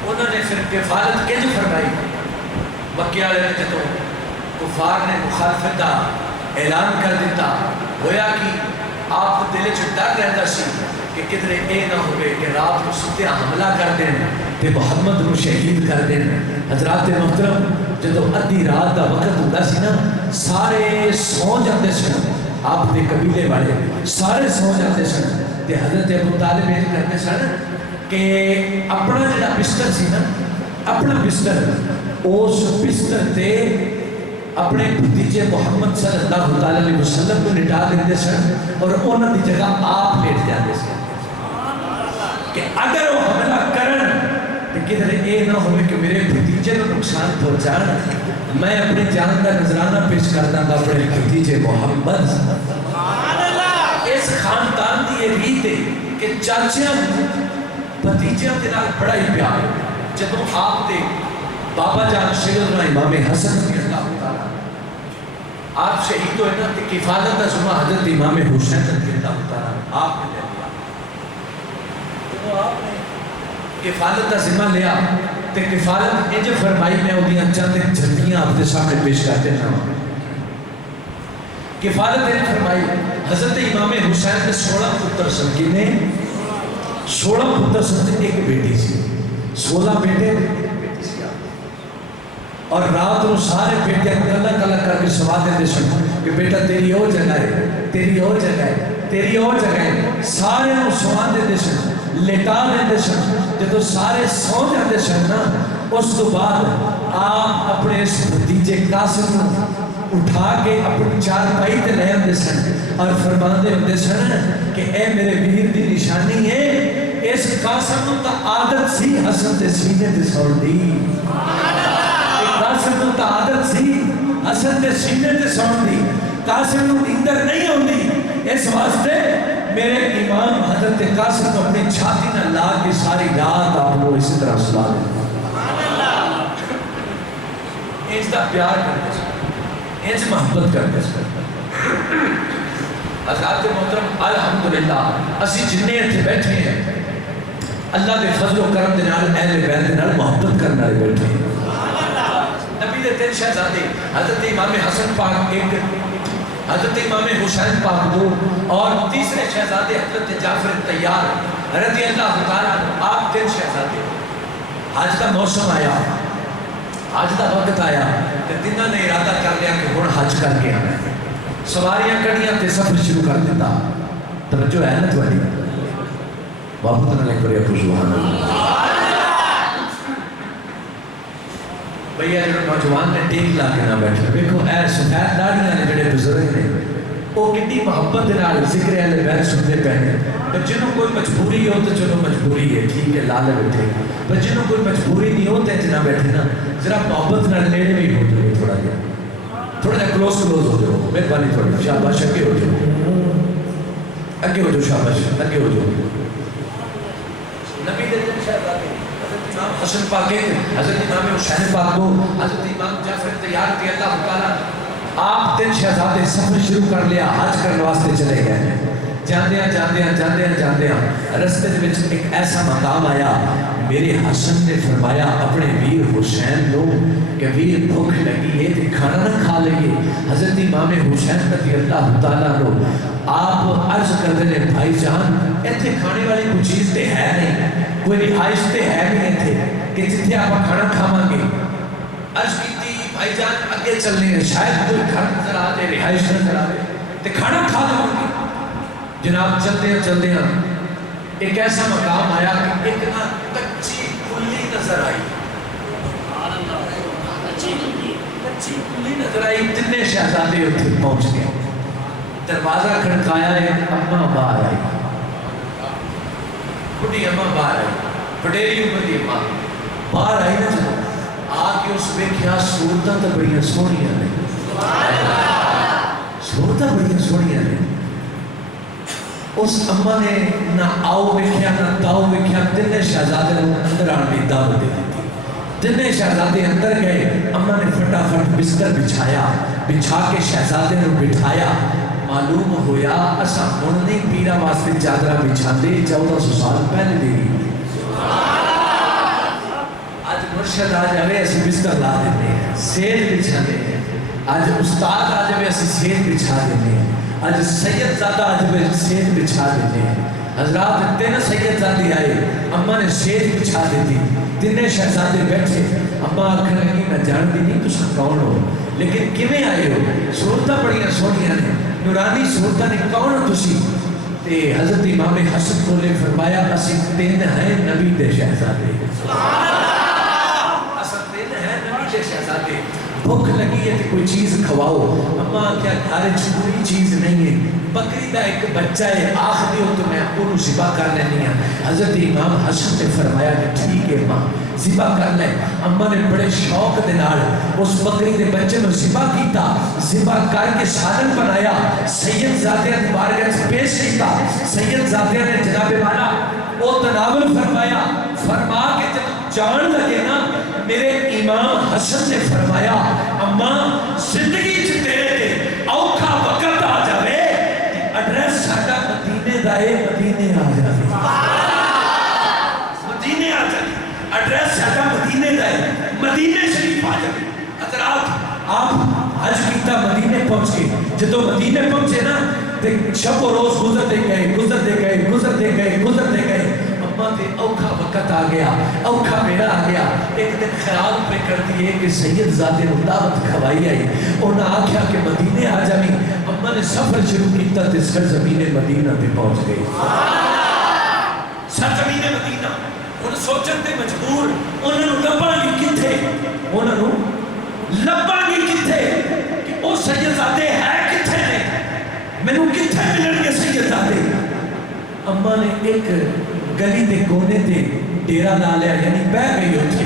انہوں نے پھر کفالت کیسے فرمائی؟ مکہ والے نے جدوں کفار نے مخالفت کا اعلان کر دیتا، ہویا کہ آپ دل چ ڈر رہتا سی کہ کدھر اے نہ ہوئے کہ رات کو ستیاں حملہ کر دیں تے محمد نو شہید کر دیں۔ حضرات محترم جدو ادھی رات دا وقت ہوتا سی نا، سارے سو جاتے سن، آپ دے قبیلے والے سارے سو جاتے سن، تے حضرت ابو طالب یہ کرتے سن کہ اپنا جڑا بستر سی نا، اپنا بستر اس بستر تے اپنے بھتیجے محمد صلی اللہ علیہ وسلم کو لٹا دیتے سن، اور انہوں دی جگہ آپ لیٹ جاتے سن کہ اگر وہ حملہ کرن تو کدھر یہ نہ ہوئے کہ میرے بھتیجے کو نقصان پہنچان، میں اپنی جان کا نذرانہ پیش کرتا گا اپنے بھتیجے محمد۔ اس خاندان کی یہ ریت ہے کہ چاچیاں بھتیجیاں کے نال بڑا ہی پیار ہے۔ جب آپ دے بابا جان سیدنا امام حسن رضی اللہ تعالیٰ آپ شہید ہوئے نا، کہ کفالت کا ذمہ حضرت امام حسین رضی اللہ تعالیٰ آپ نے لے لیا۔ تو آپ نے کفالت کا ذمہ لیا تو کفالت یہ جو فرمائی میں انہیں چند جھلکیاں آپ کے سامنے پیش کرتے ہیں۔ کفالت یہ فرمائی حضرت امام حسین کے 16 پتر سن، کنے 16 پتر سن، ایک بیٹی سی، 16 بیٹے اور رات کو سارے بیٹے الگ الگ کر کے سوال دیتے سن کہ بیٹا تیری وہ جگہ ہے، تیری وہ جگہ ہے، تیری وہ جگہ ہے، سارے کو سوال دیتے سن، لٹا دیتے سن۔ جب سارے سو جاتے سن نا، اس تو بعد آپ اپنے اس بھتیجے قاسم کو اٹھا کے اپنی چارپائی تے لے آتے سن اور فرماندے ہوتے سن کہ اے میرے ویر دی نشانی ہے، اس قاسم تا عادت سی حسن تے سینے تے سوڑ دی، قاسم کو عادت سی حسن دے سینے تے سون دی، قاسم کو اندر نہیں ہوندی، اس واسطے میرے امام حضرت قاسم کو اپنی چھاتی نہ لا کے ساری رات آپ کو اسی طرح سلا دیں اس کا پیار کرتے سن اس محبت کرتے سن حضرات محترم الحمدللہ اسی جنہیں اتنے بیٹھے ہیں اللہ دے فضل و کرم دے نال اہل بیت دے نال محبت کرنے والے بیٹھے ہیں نبی دے تین شہزادے حضرت امام حسن پاک ایک حضرت امام حسین پاک دو اور تیسرے شہزادے حضرت جعفر طیار رضی اللہ تعالیٰ آپ تین شہزادے حج کا موسم آیا حج کا وقت آیا کہ تینوں نے ارادہ کر لیا کہ ہن حج کر کے آنا ہے سواریاں کڑیاں تے سفر شروع کر دیتا توجہ ہے نا تھوڑی بابو نے لکھ رہے سبحان اللہ بھیا جو نوجوان نے ٹیک لا کے نہ بیٹھے دیکھو اے سفید داڑیاں نے جڑے بزرگ نے وہ کتنی محبت دے نال ذکر اہل بیت سنتے پے ہیں پر جنوں کوئی مجبوری ہو تو چلو مجبوری ہے ٹھیک ہے لا لے بیٹھے پر جنوں کوئی مجبوری نہیں ہو تے جنا بیٹھے نا ذرا محبت نال نیڑے بھی ہو جائے تھوڑا جہا کلوز ہو جاؤ مہربانی تھوڑی شاباش اگے ہو جاؤ شاباش اگے ہو جاؤ نبی دے شہزادے حضرت امام حسن پاک حضرت امام حسین پاک کو حضرت امام جعفر طیار رضی اللہ تعالیٰ آپ تین شہزادے سفر شروع کر لیا حج کرنے واسطے چلے گئے جاندیاں رستے میں ایک ایسا مقام آیا میرے حسن نے فرمایا اپنے ویر حسین لو کہ ویر بھوک لگی ہے تو کھانا نہ کھا لئے حضرت امام حسین رضی اللہ تعالیٰ لو آپ عرض کرتے ہیں بھائی جان ایتھے کھانے والی کوئی چیز تے ہے نہیں کوئی رہائش تے ہے نہیں ایتھے کہ جتھے آپ کھانا کھاواں گے عرض کی تھی بھائی جان اگے چلنے ہیں شاید کوئی گھر نظر آتے رہائش نظر آتے تے کھانا کھا لوں گے جناب چلتے ہیں ایک ایسا مقام آیا کہ ایک نا کچی کلی نظر آئی کچی کلی نظر آئی تنے شہزادے اتنے پہنچ گئے دروازہ کھڑکایا ایک اماں باہر آئی بڑی اماں باہر آئی بڑیری عمر دی اماں باہر آئی نا جب آ کے اس ویکھیا صورتاں تے بڑیاں سونیاں نے صورتاں بڑیاں سونیاں نے اس اماں نے نہ آؤ ویکھیا نہ تاؤ ویکھیا تنے شہزادے اندر آنے کی دعوت دے دی تنے شہزادے اندر گئے اماں نے فٹافٹ بستر بچھایا بچھا کے شہزادے نے بٹھایا معلوم ہویا اسا ہن نہیں پیرا واسطے چادرہ بچھاندے 1400 سال پہلے دی آج مرشد آ جاوے ایسی بستر لا دیتے ہیں سیل بچھا دیتے ہیں آج استاد آ جاوے ایسی سیل بچھا دیتے ہیں آج سید زادہ آ جاوے سیل بچھا دیتے ہیں حضرات تین سید زادی آئے اماں نے سیل بچھا دیتی تینے شہزادے بیٹھے اماں آکھر لگی میں جان دی نہیں تُسا کون ہو لیکن کمیں آئے ہو صورتہ بڑیاں سونیاں نے نورانی صورتہ نے کون ہو تسی تے حضرت امام حسن کو لے فرمایا اسی تین ہیں نبی دے شہزادے شہزادے بھوک لگی ہے کہ کوئی چیز کھواؤ اماں کیا گھر کوئی چیز نہیں ہے بکری دا ایک بچہ ہے آخری ہو تو میں انہوں ذبح کر لینی ہے حضرت امام حسن نے فرمایا کہ ٹھیک ہے ماں ذبح کر لیں اماں نے بڑے شوق دے نال اس بکری دے بچے میں ذبح کیتا ذبح کر کے سالن بنایا سید زادیہ نے بارگاہ سے پیش کیتا سید زادیہ نے جناب والا وہ تناول فرمایا فرما کے جب جان لگے نا میرے امام حسن نے فرمایا اماں زندگی چتے اوکھا وقت آ جاوے ایڈریس ساڈا مدینے دائے مدینے آ جاوے مدینے آ جاوے ایڈریس ساڈا مدینے دائے مدینے شریف آ جاوے حضرات آپ حج کیتا مدینے پہنچ کے جدو مدینے پہنچے نا شب و روز گزرتے گئے تے اوکھا وقت آ گیا اوکھا میرا آ گیا ایک دن خیال پہ کر دیئے کہ سید زادے نے دعوت کھوائی آئی انہاں آکھیا کہ مدینے آ جائیں اماں نے سفر شروع کیتا تے سرزمین مدینہ پہ پہنچ گئی سرزمین مدینہ انہوں سوچن تے مجبور انہوں لبا نہیں کتھے انہوں لبا نہیں کتھے کہ وہ سید زادے ہے کتھے نے میں نے کتھے ملن گے سید زادے اماں نے ایک گلی دے کونے تے ڈیرا لا لیا یعنی بہ گئی ہوتی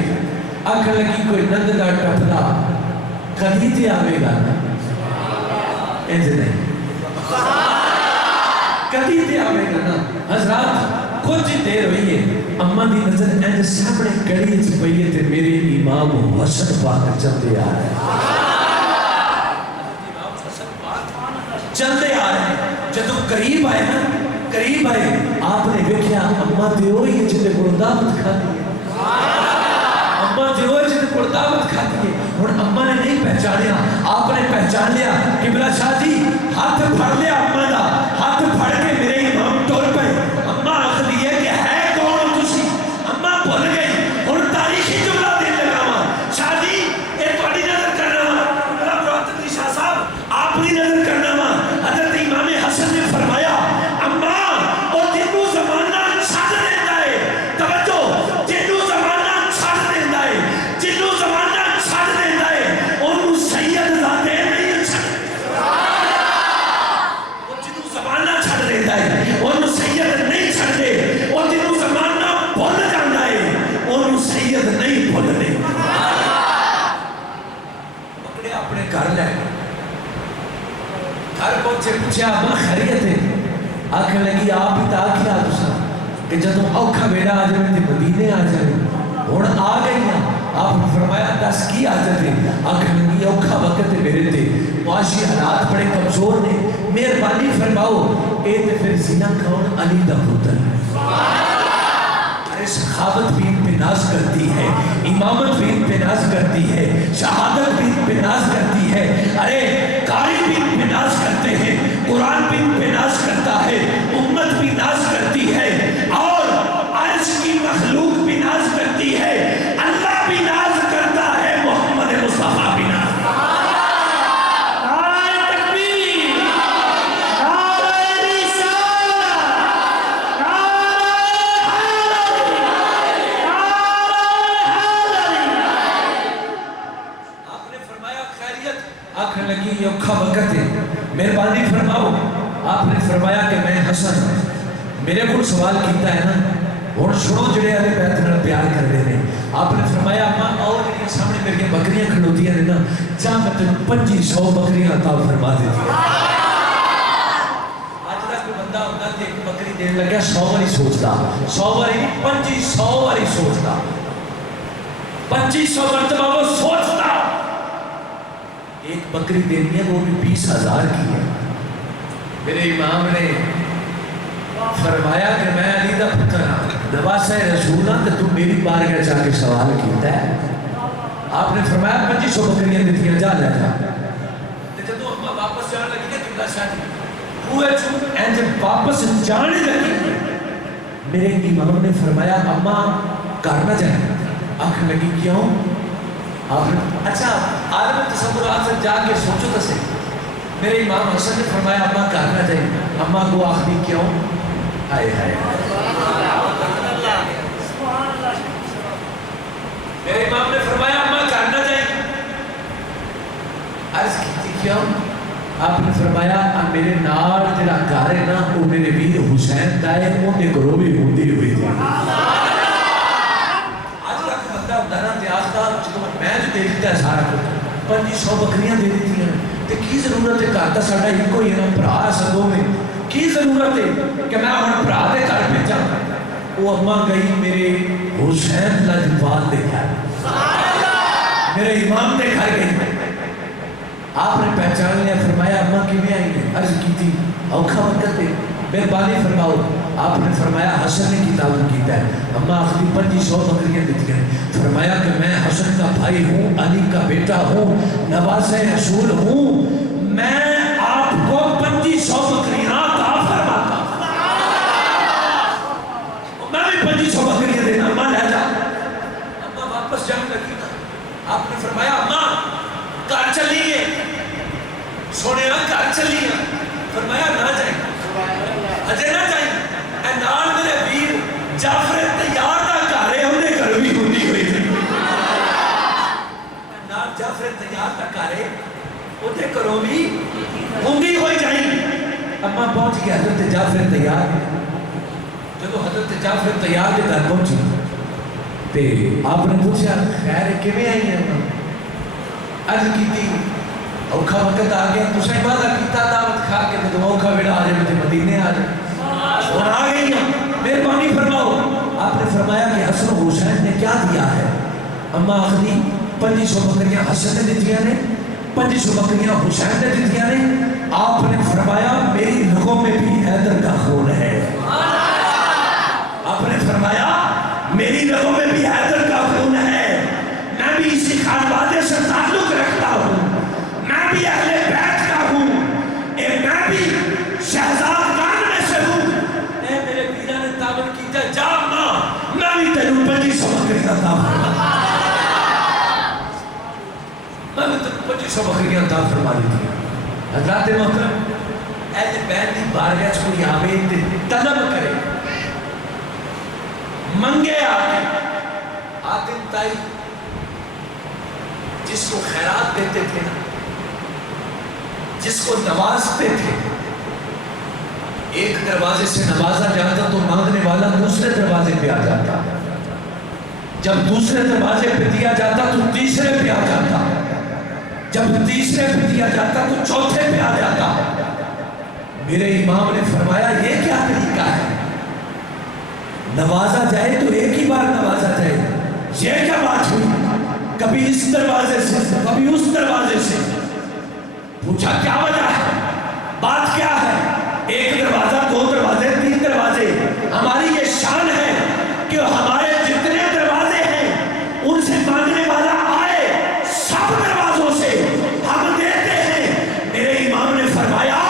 آکھر لگی کوئی نندہ ٹپلا کدی تے آوے گا نا انج نہیں کدی تے آوے گا نا حضرات کچھ دیر ہوئی ہے اما دی نظر اینج سامنے گلی چ پئی ہے تے میرے امام حسن پاک چلتے آ رہے ہیں، چلتے آ رہے ہیں۔ جدوں قریب آئے نا، قریب آئے آپ نے دیکھا اما تے ہوئی ہے جتے کول دعوت کھاتی ہے، اما تے ہوئی جتے کول دعوت کھاتی ہے۔ ہن اما نے نہیں پہچانیا، آپ نے پہچان لیا قبلہ شاہ جی ہاتھ پھڑ لیا اما دا، ہاتھ پھڑ کے میرے امام ٹر پے۔ اما آخری ہے کہ ہے کون تسی؟ اما بھول گئی۔ ہن تاریخی جملہ دین لگا شاہ جی اے تہاڈی نظر کرنا وا مراد علی شاہ صاحب آپ دی نظر کرنا وا۔ حضرت امام حسن نے فرمایا اما او جنوں زمانہ چھڈ دیندا ہے، توجہ جنوں زمانہ چھڈ دیندا ہے، جنوں زمانہ چھڈ دیندا ہے اونوں سید ذاتے نہیں چھڈ، او جنوں زمانہ چھڈ دیندا ہے اونوں سید نہیں چھڈدے، او جنوں زمانہ بھول جاندا ہے اونوں سید نہیں بھولدے۔ پکڑے اپنے گھر لے گئے، گھر پہنچے پوچھا اما خیریت ہے؟ آکھنے لگی آپ ہی تا کیا تسا کہ جدوں اوکھا بیڑا آ جائے تے مدینے آ جائے، ہن آ گئی ہیں۔ آپ نے فرمایا دس کی حاجت ہے؟ آکھنے لگی اوکھا وقت ہے میرے تے، معاشی حالات بڑے کمزور نے، مہربانی فرماؤ اے تے پھر زنا کون علی دا پتر ہے۔ ارے سخاوت بھی ان پہ ناز کرتی ہے، امامت بھی ان پہ ناز کرتی ہے، شہادت بھی ان پہ ناز کرتی ہے، ارے قاری بھی ان پہ ناز کرتے ہیں، قرآن بھی ان پہ ناز کرتا ہے، امت بھی ناز کرتی ہے، اور عرش کی مخلوق بھی ناز کرتی ہے، اللہ بھی ناز کرتا ہے، محمد مصطفیٰ بھی ناز کرتا ہے۔ آخر لگی یہ اوکھا وقت ہے مہربانی فرماؤ۔ آپ نے فرمایا کہ میں حسن میرے کو سوال کیتا ہے نا، ہن سنو جڑے والے بیت نال پیار کر رہے ہیں۔ آپ نے فرمایا اما اور میرے سامنے میری بکریاں کھلوتی ہیں نا، چاہ میں تمہیں 2500 بکریاں عطا فرما دیتی ہیں۔ آج تک کوئی بندہ ہوتا ہے ایک بکری دین لگا 100 واری سوچتا، 100 واری نہیں 2500 واری سوچتا، 2500 مرتبہ وہ سوچتا۔ ایک بکری دینی ہے وہ بھی 20,000 کی ہے۔ میرے امام نے فرمایا کہ میں علی دا پتر ہاں، نواسہ رسول ہاں، تو میری بارگاہ جا کے سوال کیتا ہے۔ آپ نے فرمایا 2500 بکریاں دیتیاں جا لے جا۔ جدو اما واپس جان لگی کہ قبلہ شاہ جی ہوئے چون اینج واپس جانے لگی، میرے امام نے فرمایا اما گھر نہ جائیں۔ آنکھ لگی کیوں؟ آپ نے اچھا عالم تصورات سے جا کے سوچو تو سے۔ میرے امام حسن نے فرمایا اما گھر نہ جائیں۔ اما کو آخری کیوں؟ آئے آئے میرے امام نے فرمایا اما گھر نہ جائیں۔ عرض کی تھی کیوں؟ آپ نے فرمایا میرے نال تیرا گھر ہے نا وہ میرے ویر حسین دائے انہیں گروہ بھی ہوندی ہوئی تھی۔ میں جو دے دیتا ہے سارا کچھ 2500 بکریاں دے دیتی ہیں، تو کی ضرورت ہے گھر کا ساڑھا ایک کوئی ہے نا برا سنگوں میں، کی ضرورت ہے کہ میں ہمیں برا دے گھر بھیجا؟ وہ اما گئی میرے حسین لاجوال دے گھر، میرے امام دے گھر گئی۔ آپ نے پہچان لیا، فرمایا اما کی میں آئی ہے؟ عرض کی تھی اوکھا وقت ہے مہربانی فرماؤ۔ آپ نے فرمایا حسن نے کتاب کیتا ہے۔ اما آخری 2500 بکریاں دیتی ہیں۔ فرمایا کہ میں حسن کا بھائی ہوں، علی کا بیٹا ہوں، نواسہ رسول ہوں، میں آپ کو 2500 بکریاں عطا فرماتا ہوں۔ میں بھی 2500 بکریاں دینا، اما لے جا۔ اما واپس جان لگی نا، آپ نے فرمایا اما گھر چلیے، سونے گھر چلیے۔ فرمایا نہ جائیں، اجے نہ جائیں، اے نال میرے ویر جعفر تیار دا گھر ہے، انہیں گھر بھی ہوندی ہوئی تھی۔ نال جعفر تیار دا گھر ہے، انہیں گھروں بھی ہوندی ہوئی جائیں۔ اما پہنچ گیا حضرت جعفر تیار، جب حضرت جعفر تیار کے گھر پہنچی تے آپ نے پوچھا خیر کیویں آئی ہیں؟ عرض کی تھی اوکھا وقت آ گیا، تسیں وعدہ کیتا دعوت کھا کے تو اوکھا ویڑا آ جائے تے مدینے آ جائے، اور آ گئی ہیں۔ مہربانی فرماؤ. آپ نے فرمایا کہ حسن و حسین نے کیا دیا ہے؟ اما آخری 500 بکریاں حسن نے دیا نے، 500 بکریاں حسین نے دیا نے. آپ نے فرمایا میری رگوں میں بھی حیدر کا خون ہے. آپ نے فرمایا میری رگوں میں بھی حیدر کا خون ہے. میں بھی اسی خانوادے سے تعلق رکھتا ہوں، میں بھی اہل بیت کا ہوں، میں بھی شہزاد خان میں سے ہوں. اے میرے پیرا نے تعبیر کیتا جا ماں میں بھی تینوں 500 بکریاں عطا فرما، میں بھی تینوں 500 بکریاں عطا فرما دی. حضرات محترم، اہل بیت کی بارگاہ چ کوئی آوے تے طلب کرے، منگے آگے. آدم تائی جس کو خیرات دیتے تھے نا، جس کو نوازتے تھے، ایک دروازے سے نوازا جاتا تو مانگنے والا دوسرے دروازے پہ آ جاتا، جب دوسرے دروازے پہ دیا جاتا تو تیسرے پہ آ جاتا، جب تیسرے پہ دیا جاتا تو چوتھے پہ آ جاتا. میرے امام نے فرمایا یہ کیا طریقہ ہے؟ نوازا جائے تو ایک ہی بار نوازا جائے، یہ کیا بات ہوئی؟ کبھی اس دروازے سے کبھی اس دروازے سے. پوچھا کیا وجہ ہے، بات کیا ہے؟ ایک دروازہ، 2 دروازے، 3 دروازے. ہماری یہ شان ہے کہ ہمارے جتنے دروازے ہیں ان سے مانگنے والا آئے، سب دروازوں سے ہم دیتے ہیں. میرے امام نے فرمایا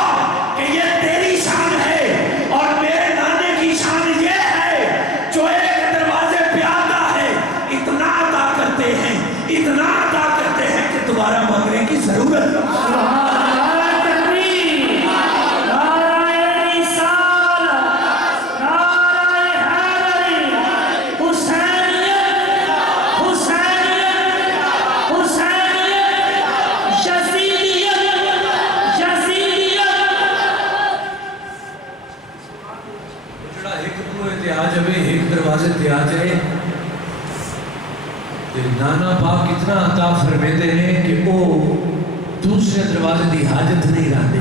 کہ یہ تیری شان ہے اور میرے نانے کی شان یہ ہے جو ایک دروازے پہ آتا ہے اتنا عطا کرتے ہیں، اتنا عطا کرتے ہیں کہ دوبارہ مانگنے کی ضرورت. نانا پاک اتنا عطا فرمیتے ہیں کہ وہ دوسرے دروازے دی حاجت نہیں رہتے،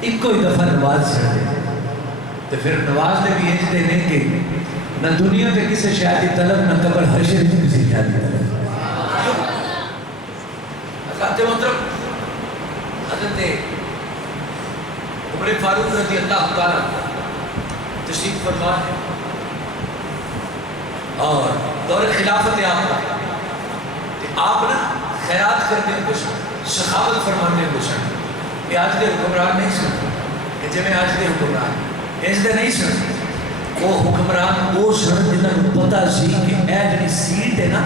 ایک کوئی دفعہ نواز چڑھتے تو پھر نواز دے بھی ایجتے ہیں کہ نہ دنیا تے کسی شاید کی طلب، نہ قبر حشر تے کسی شاید کی طلب. حضرت محترم حضرت عمر فاروق رضی اللہ تعالیٰ تشریف فرما ہے اور دور خلافت آپ نا خیرات کرنے کو سخاوت فرمانے کو سن. یہ آج دے حکمران نہیں سن کہ جی میں آج دے حکمران اس دے نہیں سن. وہ حکمران وہ سن جنہوں پتا سی کہ اے جنی سیٹ ہے نا،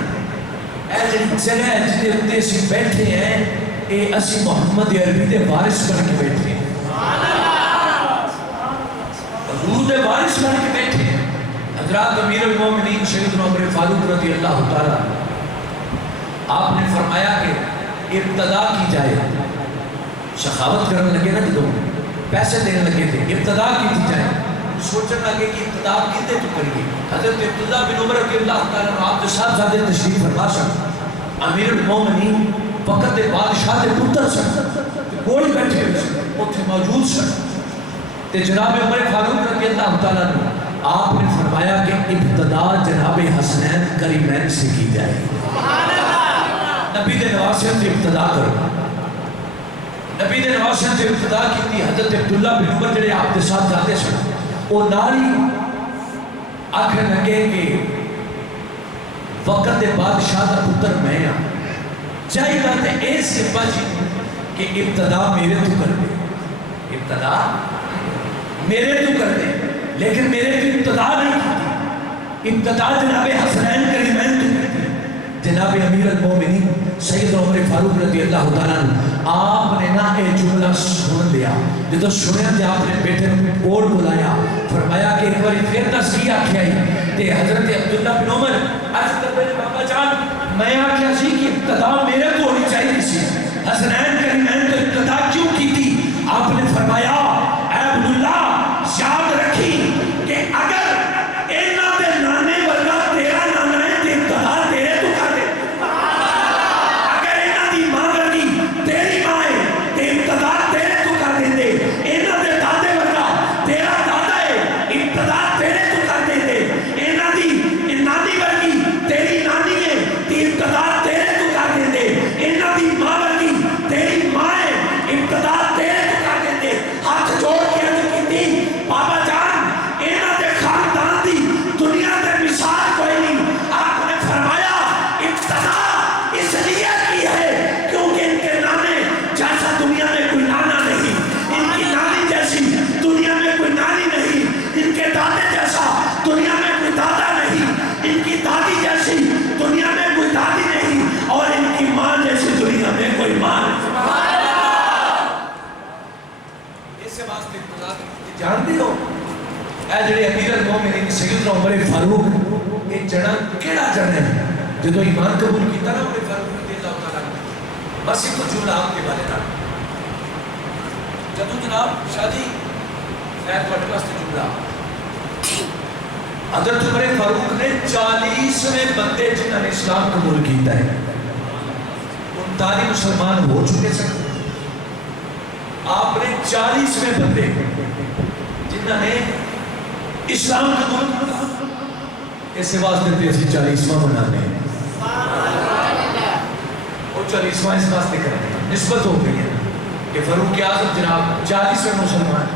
اے جنی جگہ ہے جنہے اتنے اسی بیٹھے ہیں، اے اسی محمد عربی دے وارث بن کے بیٹھے ہیں، حضور دے وارث بن کے بیٹھے ہیں. حضرات امیر المومنین سیدنا عمر فاروق رضی اللہ تعالیٰ آپ نے فرمایا کہ ابتدا کی جائے، سخاوت کرنے لگے نا جدوں پیسے دینے لگے تھے، ابتدا کی جائے. سوچنے لگے کہ ابتدا کتے تو کریے. حضرت عبداللہ بن عمر رضی اللہ تعالیٰ آپ کے ساتھ زیادہ تشریف فرما سن. امیر المومنین وقت بادشاہ دے پتر سن، کوئی بیٹھے ہوئے سن، اتنے موجود سن. جناب عمر فاروق رضی اللہ تعالیٰ نے آپ نے فرمایا کہ ابتدا جناب حسنین کریمین سے کی جائے. نبی دے نواسیوں سے ابتدا کرو. نبی دے نواسیوں سے ابتدا کی تھی. حضرت عبداللہ بن عمر جڑے آپ کے ساتھ جاتے سن، وہ ناری آخر لگے کہ وقت بادشاہ دا پتر میں ہاں، چاہیے گا اے سپا جی کہ ابتدا میرے تو کر دے، ابتدا میرے تو کر دے، لیکن میرے تو ابتدا نہیں کی. ابتدا جناب حسنین کریمین تو کر دے. جناب امیر المومنین سید عمر فاروق رضی اللہ تعالیٰ آپ نے نا ایک جملہ سن لیا. جب سنیا کہ آپ نے بیٹے اور بلایا، فرمایا کہ ایک باری پھر تذکیہ کیا ہی تے حضرت عبداللہ بن عمر عرض کر میرے بابا جان میں آکھیا سی کہ ابتدا میرے کو ہونی چاہیے سی، حسنین کریمین تو ابتدا کیوں کی تھی؟ آپ نے فرمایا اے عبداللہ یاد رکھی کہ اگر اینا دے نانے ورگا تیرا نانا ہے تے ابتدا تیرے تو کر دے. اگر اینا دی ماں ورگی تیری ماں ہے تے ابتدا تیرے تو کر دے. اینا دے دادے ورگا تیرا دادا ہے ابتدا تیرے ان کی دادی جیسی دنیا میں کوئی دادی نہیں اور ان کی ماں جیسی دنیا میں کوئی ماں نہیں. اسے واسطے جانتے ہو اے جڑے امیر المومنین سیدنا عمر فاروق یہ جڑا کیڑا جڑا ہے جدو ایمان قبول کیتا نا عمر فاروق رضی اللہ تعالیٰ بس ایک جملہ آپ کے بارے نہ جدو جناب شادی خیر وقت واسطے جملہ حضرت عمر فاروق نے 40ویں بندے جنہوں نے اسلام قبول کیتا ہے 39 مسلمان ہو چکے سن آپ نے 40ویں بندے جنہوں نے اسلام قبول کیا اس واسطے تے اسی 40واں منانے ہیں اور 40واں اس واسطے کرتے ہیں نسبت ہو گئی ہے کہ فاروق اعظم جناب 40ویں مسلمان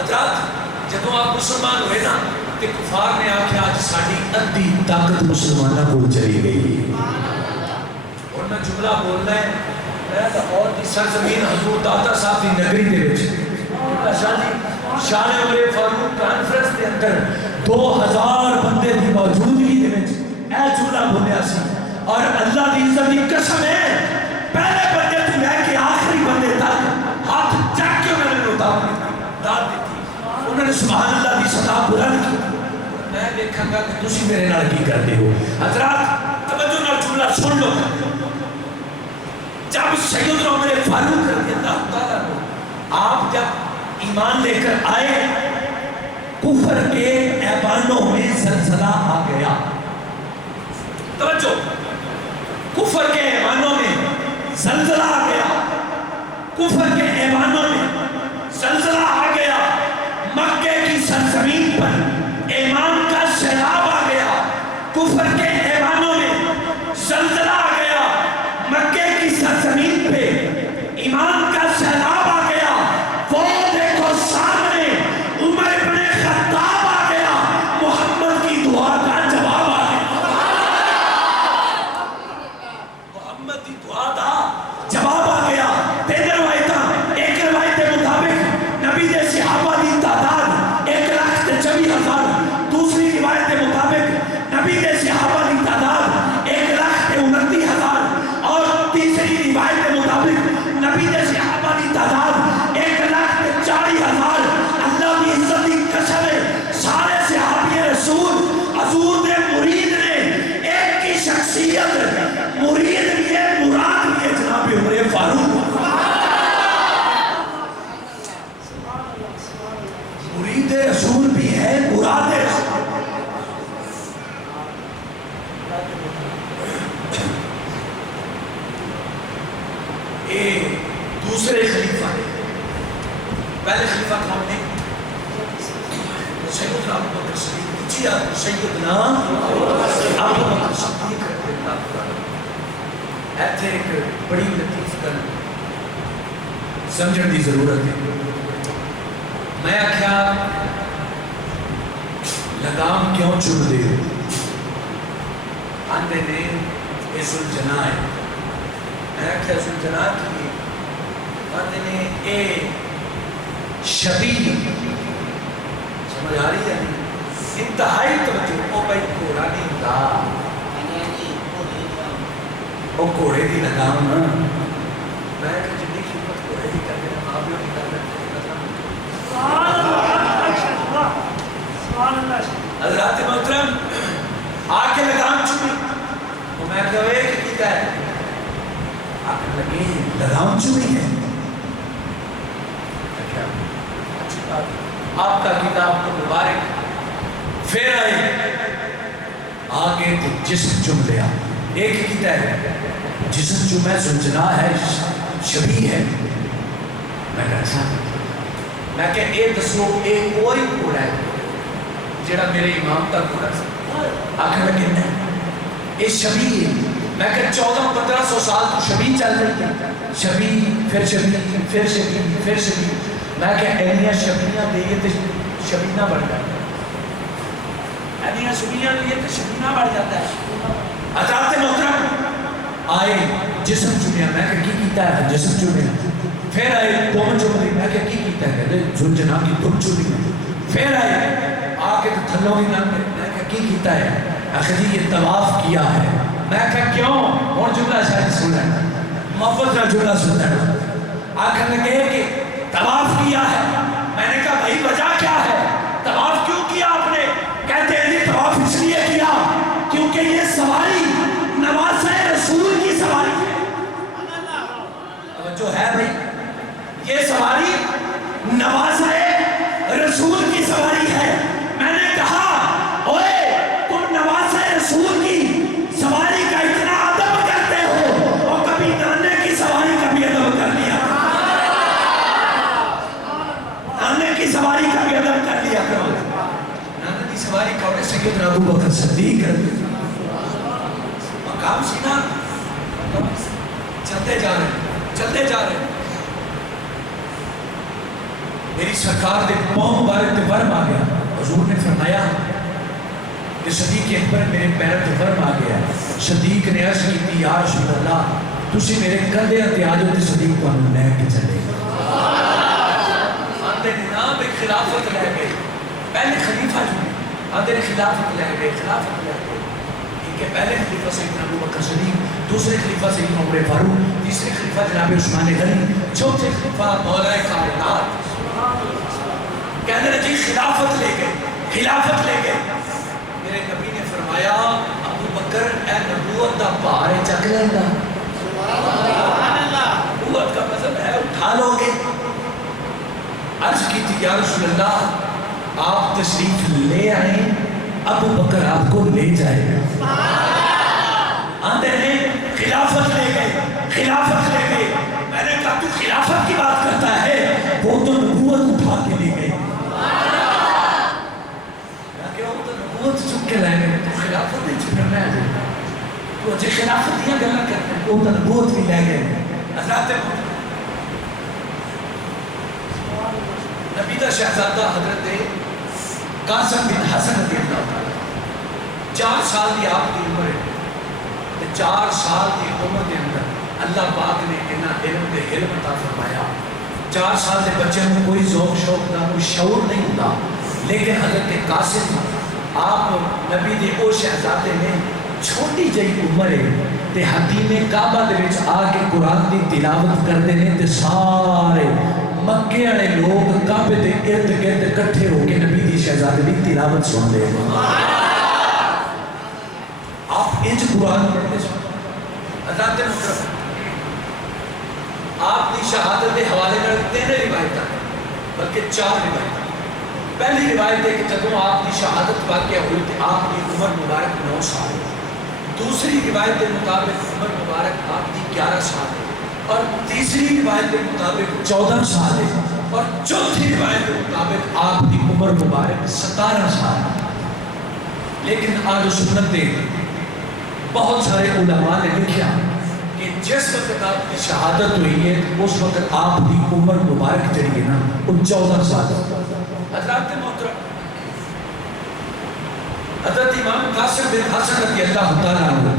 حضرات جدوں آپ مسلمان ہوئے نا تے کفار نے آکھیا آج ساڈی ادھی طاقت مسلماناں کو چلی گئی اور میں جملہ بولنا ہے میں لاہور کی سرزمین حضور داتا صاحب کی نگری دے وچ شان عمر فاروق کانفرنس کے اندر 2000 بندے کی موجودگی دے وچ اے جملہ بولیا سی اور اللہ دی عزت دی قسم ہے پہلے بندے تو لے کے آخری بندے تک ہاتھ چک کے میں نے داد دیتی انہوں نے سبحان اللہ دی صدا بلند کی میں دیکھاں گا کہ تسی میرے نال کی کرتے ہو حضرات توجہ نال جملہ سن لو جب سیدنا عمر فاروق رضی اللہ تعالیٰ آپ جب ایمان لے کر آئے کفر کے ایوانوں میں زلزلہ آ گیا توجہ کفر کے ایوانوں میں زلزلہ آ گیا کفر کے ایوانوں میں زلزلہ آ گیا مکے کی سرزمین پر ایمان کا سیلاب آ گیا کفر کے ایوانوں میں زلزلہ آ گیا مکے کی سرزمین پہ ایمان کا سیلاب آ گیا وہ دیکھو سامنے عمر ابن خطاب آ گیا محمد کی دعا کا جواب آ گیا محمد کی دعا کا جواب آ گیا تین روایتاں ایک روایت کے مطابق نبی دے صحابہ دی تعداد 1,24,000 دوسری روایت کے مطابق نبی دے صحابہ دی تعداد 1,29,000 اور تیسری روایت کے مطابق نبی دے صحابہ دی تعداد 1,40,000 اللہ کی عزت کی قسم ہے سارے صحابی رسول حضور دے مرید نے ایک کی شخصیت مرید بھی ہے مراد بھی ہے جناب عمر فاروق مرید رسول بھی ہے مراد رسول دوسرے خلیفہ پہلے خلیفہ کون نے سیدنا ابو بکر صدیق سیدنا ابو بکر صدیق رضی اللہ عنہ ایتھے ایک بڑی لطیف گل سمجھن دی ضرورت ہے میں آکھیا لگام کیوں چن دے آندے نے یہ ذوالجناح ہے میں آکھیا ذوالجناح کی آندے نے اے شبیہ سمجھ آ رہی ہے انتہائی توجہ او بھائی گھوڑا نہیں تھا او گھوڑے دی لگام میں کہ جنی خدمت گھوڑے دی کرتے ہیں آپ لوگ کی کرتے حضرات محترم آ کے لگام چنی وہ میں کہوئے کہ کیتا ہے آکر لگی لگام چنی ہے آپ کا کتاب کو مبارک پھر آئے آگے تو جسم چم لیا ایک کیتا ہے جسم چمیں ذوالجناح ہے شبیہ ہے میں کہتا میں کہ اے دسو اے کوئی گھوڑا ہے جڑا میرے امام تک گھوڑا ہے آخر لگے نہیں اے شبیہ ہے میں کہ 1400-1500 سال تو شبیہ چل رہی ہے شبیہ پھر شبیہ پھر شبیہ پھر شبیہ میں کہ اینیاں شبیہ دیئے تو شبیہ بڑھ جاتا ہے اینیاں شبیہ دیئے تو شبیہ بڑھ جاتا ہے حضرات محترم آئے جسم چمیا میں کہ کی کیتا ہے جسم چمیا پھر آئے دم چمیا میں کہ کی کیتا ہے ذوالجناح کی دم چمیا پھر آئے آ کے تو تھلوں ہی نام میں کہ کی کیتا ہے آخر جی یہ طواف کیا ہے. میں کہا کیوں؟ اور جملہ شاید سن لینا, محبت نہ جملہ سن لینا. آخر لگے کہ طواف کیا ہے. میں نے کہا بھائی وجہ کیا ہے, طواف کیوں کیا آپ نے؟ کہتے ہیں جی طواف اس لیے کیا کیونکہ یہ سواری نوازہ رسول کی سواری ہے. جو ہے بھائی, یہ سواری نوازہ رسول کی سواری ہے. میں نے کہا اوے تم نوازہ رسول کی سواری کا اتنا ادب کرتے ہو اور کبھی نانے کی سواری کا بھی ادب کر لیا, نانے کی سواری کا بھی ادب کر لیا کرو. نانے کی سواری کون ہے؟ سیدنا ابو بکر صدیق مقام سینا. چلتے جا رہے ہیں. میری سرکار دے پاؤں مبارک تے ورم آ گیا. حضور نے فرمایا کہ صدیق اکبر میرے پیر تے ورم آ گیا. صدیق نے عرض کی یا رسول اللہ تسی میرے کندھے تے آ جاؤ تے صدیق کو لے کے چلے. آندے نام ایک خلافت لے گئے. پہلے خلیفہ جو آندے خلافت لے گئے. کہ پہلے خلیفہ سیدنا ابو بکر صدیق, دوسرے خلیفہ سیدنا عمر فاروق, تیسرے خلیفہ جناب عثمان غنی, چوتھے خلیفہ مولا کائنات. کہنے لگے خلافت لے گئے. میرے نبی نے فرمایا ابو بکر اے نبوت دا بھار چک لینا. نبوت کا مطلب ہے اٹھا لو گے. عرض کی تھی یا رسول اللہ آپ تشریف لے آئیں, ابو بکر آپ کو لے جائے گا. آندے ہیں خلافت لے گئے. میں نے کہا تو خلافت کی بات کرتا ہے, وہ تو نبوت اٹھا کے لے گئے. وہ تو نبوت چک کے لے گئے, تو خلافت نہیں چکرنا ہے. تو اچھے خلافت دیا گلا کرتے ہیں, وہ تو نبوت بھی لے گئے. حضرات نبی دا شہزادہ حضرت قاسم بن حسن رضی اللہ عنہ 4 سال دی آپ کی عمر ہے. 4 سال دی عمر کے اندر اللہ پاک نے انہاں علم دے علم عطا فرمایا. 4 سال دے بچے میں کوئی ذوق شوق نہ, کوئی شعور نہیں ہوتا. لیکن حضرت قاسم آپ نبی دے او شہزادے نے چھوٹی جہی عمر ہے تے حتیم کعبہ دے وچ آ کے قرآن دی تلاوت کرتے ہیں تے سارے مکے والے لوگ کعبے دے ارد گرد اکٹھے ہو کے نبی دی شہزادے دی تلاوت سن رہے ہیں. آپ انج قرآن پڑھتے سن. حضرات محترم آپ کی شہادت کے حوالے میں 3 روایتیں ہیں, بلکہ 4 روایتیں. پہلی روایت ہے کہ جب آپ کی شہادت واقع ہوئی تو آپ کی عمر مبارک 9 سال ہے. دوسری روایت کے مطابق عمر مبارک آپ کی 11 سال ہے, اور تیسری روایت کے مطابق 14 سال ہے, اور چوتھی روایت کے مطابق آپ کی عمر مبارک 17 سال ہے. لیکن آج سنت دے بہت سارے علماء نے لکھا کہ جس وقت آپ کی شہادت ہوئی ہے اس وقت آپ کی عمر مبارک جڑی ہے نا وہ 14 سال ہے. حضرات محترم حضرت امام قاسم بن حسن رضی اللہ تعالیٰ عنہ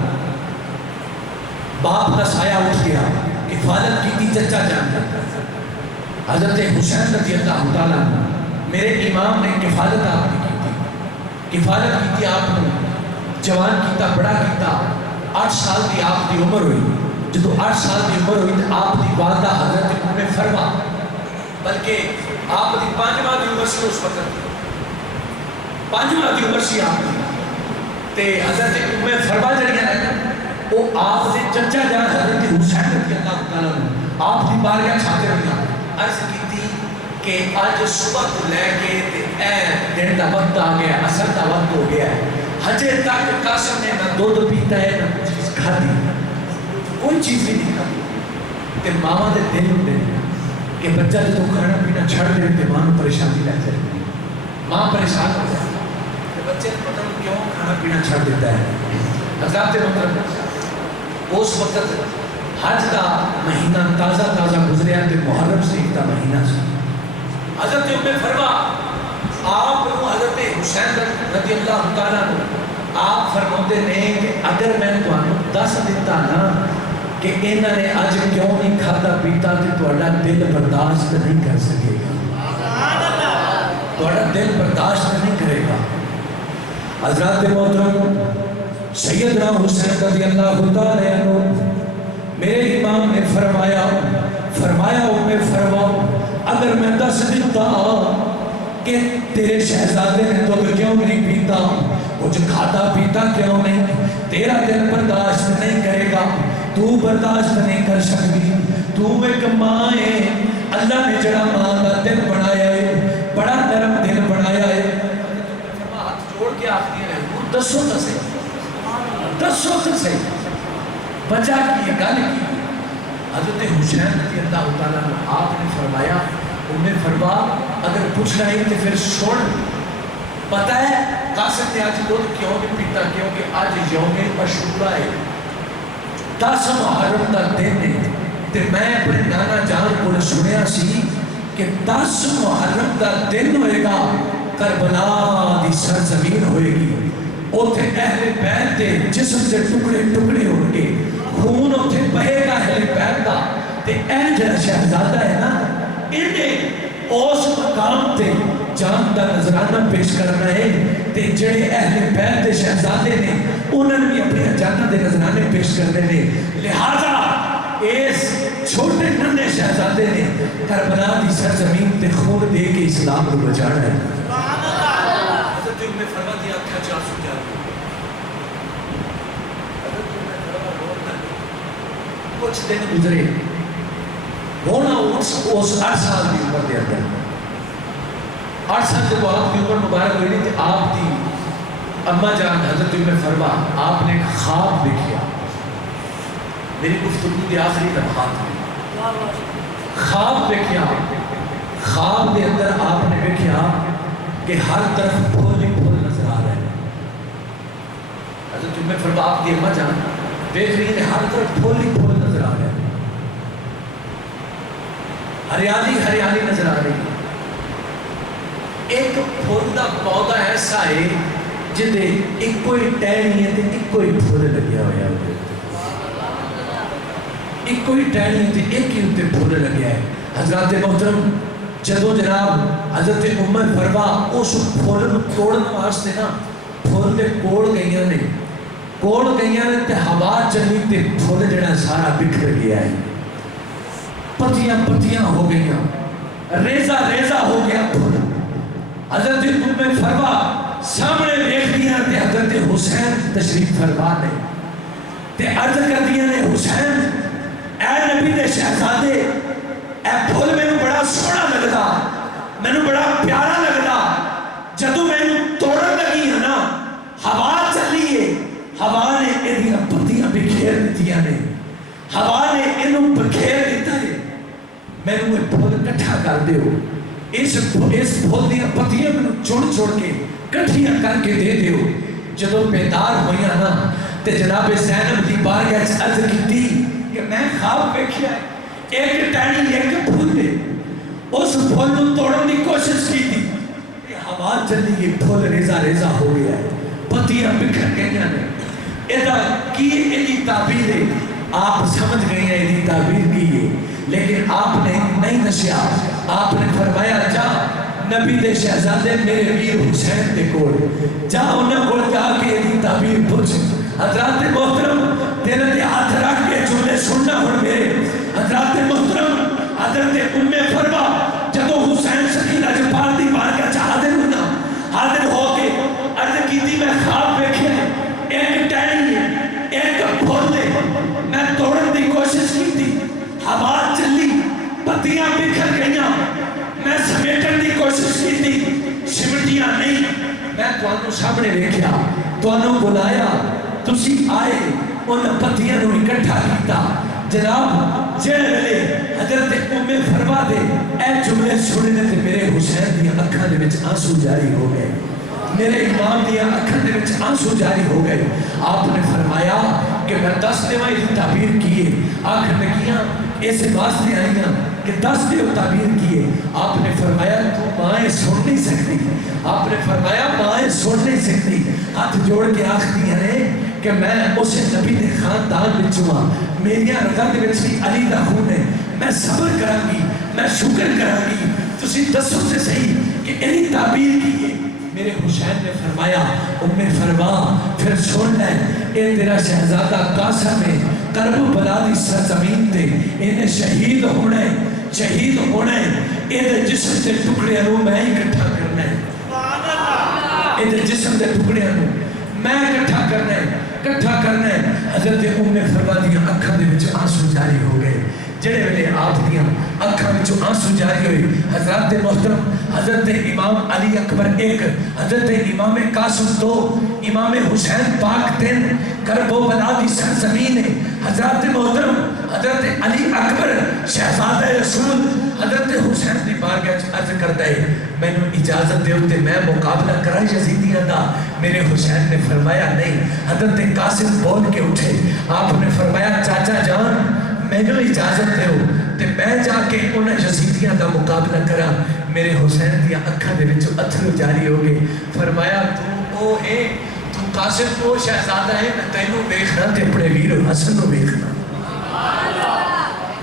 باپ کا سایہ اٹھ گیا, کفالت کی تھی چچا جان. حضرت حسین رضی اللہ تعالیٰ عنہ میرے امام نے کفالت آپ کی تھی. کفالت کی تھی آپ نے, جوان کیتا, بڑا کیتا. 8 سال کی آپ کی عمر ہوئی. جدو 8 سال کی عمر ہوئی تو آپ کی والدہ حضرت ام فروا, بلکہ آپ کی 5واں کی عمر سے اس وقت 5واں کی عمر سے آپ کی تے حضرت ام فروا جڑیاں رہنا وہ آپ سے چچا جان حضرت حسین رضی اللہ تعالیٰ عنہ آپ کی بارگاہ چھاتے رہنا. عرض کی تھی کہ آج صبح کو لے کے اے دن دا وقت آ گیا, عصر دا وقت ہو گیا ہے, ہجے تک قاسم نے نہ دودھ پیتا ہے نہ کچھ چیز کھاتی, کوئی چیز بھی نہیں کھاتی. کہ ماما دے دل ہوتے ہیں کہ بچہ جو کھانا پینا چھڑ دے تے ماں پریشانی لگ جائے, ماں پریشان ہو جائے کہ بچے نے پتہ نہیں کیوں کھانا پینا چھڑ دیتا ہے. حضرات مطلب اس وقت حج کا مہینہ تازہ گزریا تے محرم شریف کا مہینہ سی. حضرت ام فرما آپ کو حضرت حسین رضی اللہ تعالیٰ عنہ آپ فرماتے ہیں کہ اگر میں تمہیں دس دیتا نا کہ انہوں نے آج کیوں نہیں کھاتا پیتا تو تہاڈا دل برداشت نہیں کر سکے گا, تہاڈا دل برداشت نہیں کرے گا. حضرات محترم سیدنا حسین رضی اللہ تعالیٰ عنہ میرے امام نے فرمایا فرماؤ اگر میں دس دیتا کہ تیرے شہزادے نے دودھ کیوں نہیں پیتا، کچھ کھاتا پیتا کیوں نہیں، تیرا دل برداشت نہیں کرے گا، تو برداشت نہیں کر سکتی، تو ایک ماں ہے، اللہ نے جڑا ماں کا دل بنایا ہے، بڑا نرم دل بنایا ہے۔ ہاتھ جوڑ کے آخری ہے دسو تو صحیح بچہ کی یہ گل کی حضرت حسین رضی اللہ تعالیٰ عنہ آپ نے فرمایا فرما اگر پوچھنا ہے تو پھر سن، پتہ ہے قاسم نے آج دودھ کیوں نہیں پیتا، کیونکہ آج یوم عاشورا ہے، 10 محرم کا دن ہے، تے میں اپنے نانا جان کو سنیا سی کہ 10 محرم کا دن ہوئے گا، کربلا دی سرزمین ہوئے گی، اوتھے اہل بیت دے جسم سے ٹکڑے ٹکڑے ہو کے خون اوتھے بہے گا اہل بیت دا، تے اے جڑا شہزادہ ہے نا انہیں اس مقام تے جان دا نظرانہ پیش کرنا ہے، تے جڑے اہل بیت دے شہزادے نے انہوں نے بھی اپنی جانہ دے نظرانے پیش کرنے نے، لہذا اس چھوٹے ننے شہزادے نے کربلا دی سرزمین تے خون دے کے اسلام کو بچانا ہے۔ حضرت ام فرما دیا کیا 400 جا رہی کچھ دن گزرے ہونا اس 8 سال کی عمر دے اندر 8 سال جب آپ کی عمر مبارک ہوئی نہیں تو آپ کی اماں جان حضرت ام فرما آپ نے ایک خواب دیکھا، میری گفتگو کی آخری لمحات میں خواب دیکھا، خواب کے اندر آپ نے دیکھا کہ ہر طرف پھول ہی پھول نظر آ رہے ہیں۔ حضرت ام فرما آپ کی اماں جان دیکھ رہی ہے ہر طرف پھول ہی پھول نظر آ رہے ہیں، ہریالی ہریالی نظر آ رہی ہے۔ ایک پھول دا پودا ایسا ہے جدے ایک کوئی ٹہنی ہے تے ایک کوئی پھول لگیا ہوا ہے، ایک کوئی ٹہنی ہے تے ایک ہی تے پھول لگیا ہے۔ حضرات محترم جدو جناب حضرت ام فرما اس پھول توڑن واسطے نا پھول دے کوڑ گئیاں نے تے ہوا چلی تے پھول جڑا سارا بکھر گیا ہے، پتیاں پتیاں ہو گئیاں، ریزہ ریزہ ہو گیا پھول۔ حضرت ام فرما سامنے دیکھ دیا تے حضرت حسین تشریف فرما نے تے عرض کر دیا نے حسین اے نبی دے شہزادے اے پھول میں بڑا سونا لگدا، میں بڑا پیارا لگدا، جدو میں توڑن لگی ہے نا ہوا چلی ہے، ہوا نے ایدیاں پتیاں بکھیر دیتیاں نے، ہوا نے انہوں بکھیر دیتا ہے، میں نے پھول کٹھا کر دے ہو، اس پھول دیا پتیاں میں چھوڑ چھوڑ کے کٹھیاں کر کے دے دے ہو۔ جدو بیدار ہوئیاں نا تے جناب زینب دی بارگاہ عرض کی تھی کہ میں خواب دیکھیا ہے ایک ٹہنی ایک پھول دے، اس پھول کو توڑن دی کوشش کی تھی، ہوا چلی گئی، پھول ریزہ ریزہ ہو گیا ہے، پتیاں بکھر گئیاں نے۔ ایدہ کی ایدی تعبیر ہے، آپ سمجھ گئے ہیں ایدی تعبیر کی ہے، لیکن آپ نے نہیں نشیا، آپ نے فرمایا جا نبی دے شہزادے میرے ویر حسین دے کول جا انہیں کول جا کے ایدی تعبیر پوچھ۔ حضرات محترم تیرے دے ہاتھ رکھ کے جملے سننا ہوں میرے حضرات محترم حضرت ام فرما جدو حسین سکین اجپال دی بارگاہ حاضر ہونا، حاضر ہو کے عرض کی تھی میں خواب دیکھے ایک ٹہنی ہے ایک پھول دے، میں توڑن دی کوشش کی تھی، ہوا چلی پتیاں بکھر گئیاں، میں سمیٹن دی کوشش کی تھی سمٹیاں نہیں، میں توانوں سامنے دیکھیا توانوں بلایا تسی آئے ان پتیاں نو اکٹھا کیتا۔ جناب جیڑے ملے حضرت ام فرما دے اے جملے سننے تے میرے حسین دیا اکھاں دے وچ آنسو جاری ہو گئے، میرے امام دیا اکھاں دے وچ آنسو جاری ہو گئے۔ آپ نے فرمایا کہ میں 10 دیواں اس تعبیر کیے، آنکھ لگیاں اس واسطے آئیاں کہ 10 دیو تعبیر کیے۔ آپ نے فرمایا تو مائیں سن نہیں سکتی، آپ نے فرمایا مائیں سن نہیں سکتی، ہاتھ جوڑ کے آختی ہیں کہ میں اسے نبی دے خاندان بچوں ہاں، میری رگاں دے وچ علی دا خون ہے، میں صبر کراں گی، میں شکر کراں گی، تسی دسو سے صحیح کہ انہی تعبیر کی ہے۔ میرے حسین نے فرمایا ام فرما پھر سن لے اے تیرا شہزادہ قاسم ہے کرب بلا دی سرزمین تے انہیں شہید ہونا ہے شہید ہونا ہے اے جسم دے ٹکڑے نو میں اکٹھا کرنا ہے اے جسم دے ٹکڑے نو میں اکٹھا کرنا ہے حضرت فرما دیا اکھاں دے وچ آنسو جاری ہو گئے جڑے ویلے آپ دیاں اکھاں وچ آنسو جاری ہوئے حضرات محترم حضرت امام علی اکبر 1 حضرت امام قاسم 2 امام حسین پاک 3 کربلا دی سرزمین ہے حضرات محترم حضرت علی اکبر شہزادہ رسول حضرت حسین دی بارگاہ عرض کرتا ہے میں نے اجازت دے تے میں مقابلہ کرا یزیدیاں دا میرے حسین نے فرمایا نہیں حضرت قاسم بول کے اٹھے آپ نے فرمایا چاچا جان میں نے اجازت دے ہو تے میں جا کے انہیں یزیدیاں دا مقابلہ کرا میرے حسین دیا اکھاں دے وچوں اتھرو جاری ہو گئے فرمایا تو او ہے تو قاسم او شہزادہ ہے میں تینوں ویکھنا تے اپنے ویر حسن نو ویکھنا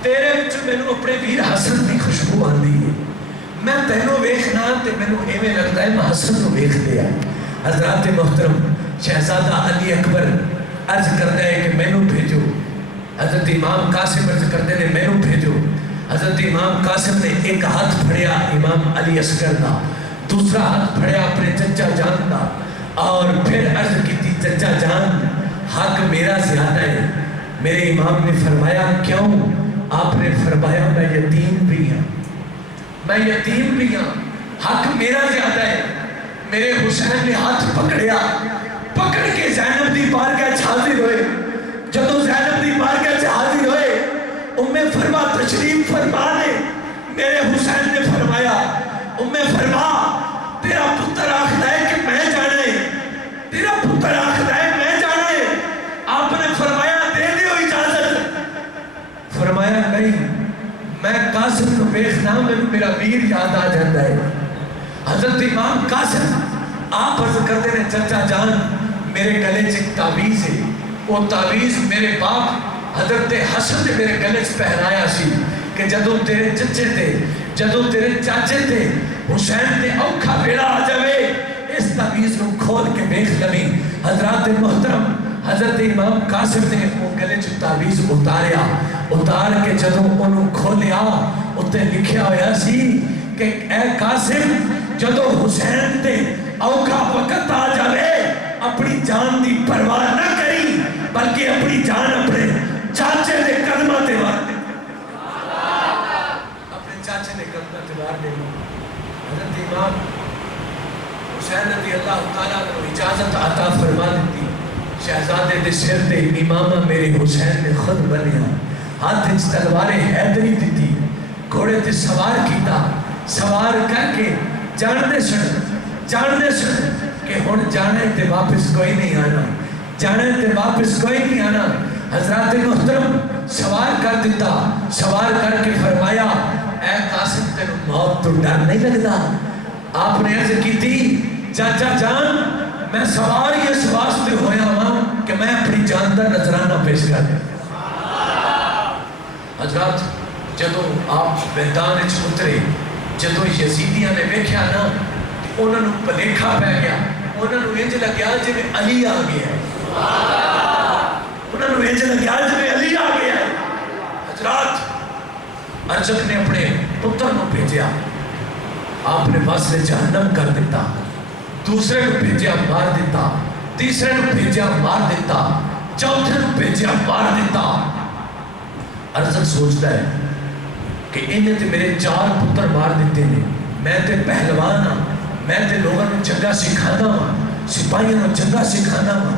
تیرے وچوں مینوں اپنے ویر حسن دی خوشبو آندی ہے میں تینوں ویکھنا تے مینوں ایویں لگدا ہے میں حسن نو ویکھ لیا حضرات محترم شہزادہ علی اکبر عرض کرتا ہے کہ مینوں بھیجو حضرت امام قاسم عرض کرتے ہیں مینوں بھیجو حضرت امام قاسم نے ایک ہاتھ پھڑیا امام علی اصغر دا دوسرا ہاتھ پھڑیا اپنے چچا جان دا اور پھر عرض کی تھی چچا جان حق میرا زیادہ ہے میرے امام نے فرمایا کیوں آپ نے فرمایا میں یتیم بھی ہوں حق میرا زیادہ ہے میرے حسین نے ہاتھ پکڑ کے زینب دی بارگاہ حاضر ہوئے جدو زینب دی بارگاہ حاضر ہوئے فرما تشریف فرما نے میرے حسین نے فرمایا فرما تیرا پتر آخدا ہے کہ میں جانا ہے آپ نے فرمایا دے دیو اجازت فرمایا نہیں میں قاسم کو ویکھنا میرا ویر یاد آ جاتا ہے حضرت امام قاسم آپ عرض کرتے ہیں چچا جان میرے گلے چ ایک تعویذ ہے وہ تعویذ میرے باپ حضرت حسن نے میرے گلے چ پہنایا سی کہ جدو تیرے چچے تے جدو تیرے چاچے تے حسین تے اوکھا ویلا آ جاوے اس تعویذ کو کھول کے دیکھ لویں حضرات محترم حضرت امام قاسم نے وہ گلے چ تعویذ اتار کے جدو انہوں کھولیا اتنے لکھیا ہویا سی کہ اے قاسم جدو حسین تے اوکھا وقت آ جاوے اپنی جان دی پرواہ نہ کری بلکہ اپنی جان اپنے چاچے دے قدمہ تے وار دے اپنے چاچے دے قدمہ تے وار دے حضرت امام حسین رضی اللہ تعالیٰ کو اجازت عطا فرما دیتی شہزادے دے سر تے امامہ میرے حسین نے خود بنیا ہاتھ اس تلوار حیدری دیتی گھوڑے تے سوار کیتا سوار کر کے جاندے سن کہ ہون جانے تے واپس کوئی نہیں آنا حضرات محترم سوار کر دیتا سوار کر کے فرمایا اے قاسم تینوں موت تو ڈر نہیں لگتا آپ نے عرض کی تھی چاچا جان میں سوار اس واسطے ہویا ہوں کہ میں اپنی جان دا نذرانہ پیش کر دیں حضرات جدو آپ میدان وچ اترے جدو یزیدیاں نے ویکھیا نا انہوں نے پلیکھا پہ گیا انہوں نے انج لگیا جی میں علی آ گیا ہے حضرات ارجک نے اپنے پتر کو بھیجیا آپ نے واسطے جہنم کر دیتا دوسرے کو بھیجیا مار دیتا تیسرے کو بھیجیا مار دیتا چوتھے کو بھیجیا مار دیتا ارجک سوچتا ہے کہ انہیں تے میرے 4 پتر مار دیتے ہیں میں تے پہلوان ہاں میں تے لوگوں نے چنگا سکھانا ہوں سپاہیوں نے چنگا سکھانا ہوں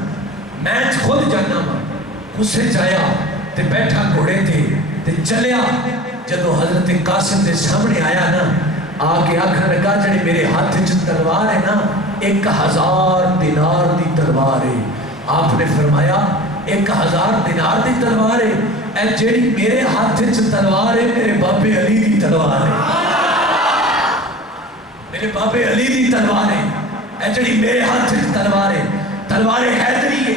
میں خود جانا ہوں اسے جایا تے بیٹھا گھوڑے تے چلیا جدو حضرت قاسم دے سامنے آیا نا آگے آکھا لگا جڑے میرے ہاتھ وچ تلوار ہے نا 1000 دینار دی تلوار ہے آپ نے فرمایا 1000 دینار دی تلوار ہے اے جڑی میرے ہاتھ وچ تلوار ہے میرے بابے علی دی تلوار ہے میرے بابے علی دی تلوار ہے اے جڑی میرے ہاتھ وچ تلوار حیدری ہے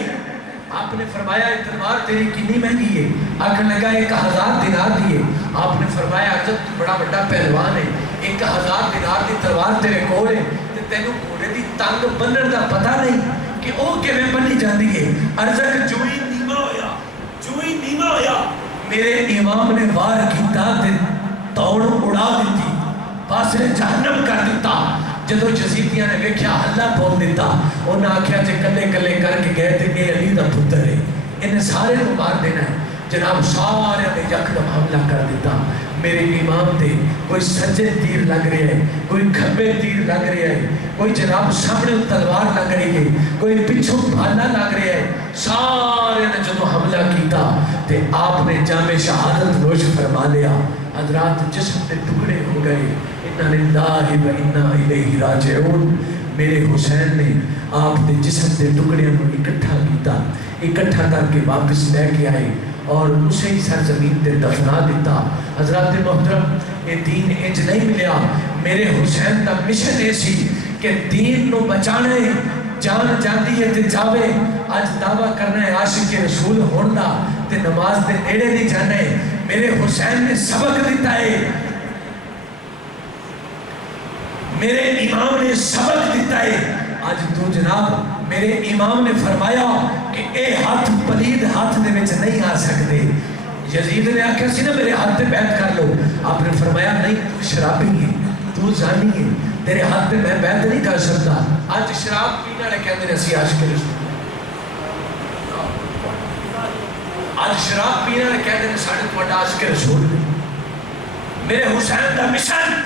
آپ نے فرمایا یہ تلوار تیری کتنی مہنگی ہے آخر لگا 1000 دینار دی ہے آپ نے فرمایا جب تو بڑا بڑا پہلوان ہے 1000 دینار دی تلوار تیرے کول ہے تے تینوں گھوڑے دی ٹنگ بنن دا پتہ نہیں کہ وہ کیویں بنی جاندی ہے. ارزق جو ہی نیواں ہویا میرے امام نے وار کیتا تے توڑ اڑا دیتی, پاسے جہنم کر دیتا. جدو یزیدیاں نے ویکھیا ہلا بول دیتا, انہاں آکھیا جے کلے کلے کر کے گئے تے یہ علی دا پتر ہے, انہیں سارے کو مار دینا ہے. جناب سارے نے یکدم حملہ کر دیتا. میرے امام دے کوئی سجے تیر لگ رہے ہیں, کوئی کھبے تیر لگ رہے ہیں, کوئی جناب سامنے تلوار لگ رہی ہے, کوئی پچھوں بھالا لگ رہا ہے. سارے نے جدو حملہ کیتا تے آپ نے جامع شہادت نوش فرما لیا. حضرات جسم کے ٹکڑے ہو گئے. اِنَّا لِلَّهِ وَإِنَّا إِلَيْهِ رَاجِعُونَ. میرے حسین نے آپ کے جسم کے ٹکڑے کو اکٹھا کیتا, اکٹھا کر کے واپس لے کے آئے اور اسے ہی سرزمین تے دفنا دیتا. حضرات محترم, یہ دین انج نہیں ملیا. میرے حسین کا مشن ایسی کہ دین نو بچانا ہے, جان جاندی ہے تے جاوے. آج دعویٰ کرنا ہے عاشق رسول ہونا تے نماز دے نیڑے نہیں جانا ہے. میرے حسین نے سبق دیتا ہے, میرے امام نے سبق دیتا ہے. آج تو جناب میرے امام نے فرمایا کہ اے ہاتھ پلید ہاتھ دے وچ نہیں آ سکتے. یزید نے آکھا سی نا میرے ہاتھ پہ بیعت کر لو, آپ نے فرمایا نہیں, تو شرابی ہے, تو زانی ہے, تیرے ہاتھ پہ میں بیعت نہیں کر سکتا. آج شراب پینے والے کہتے ہیں اسی عاشق رسول, آج شراب پینے والے کہتے ہیں ساڑھے تھوڑا عاشق رسول. میرے حسین کا مشن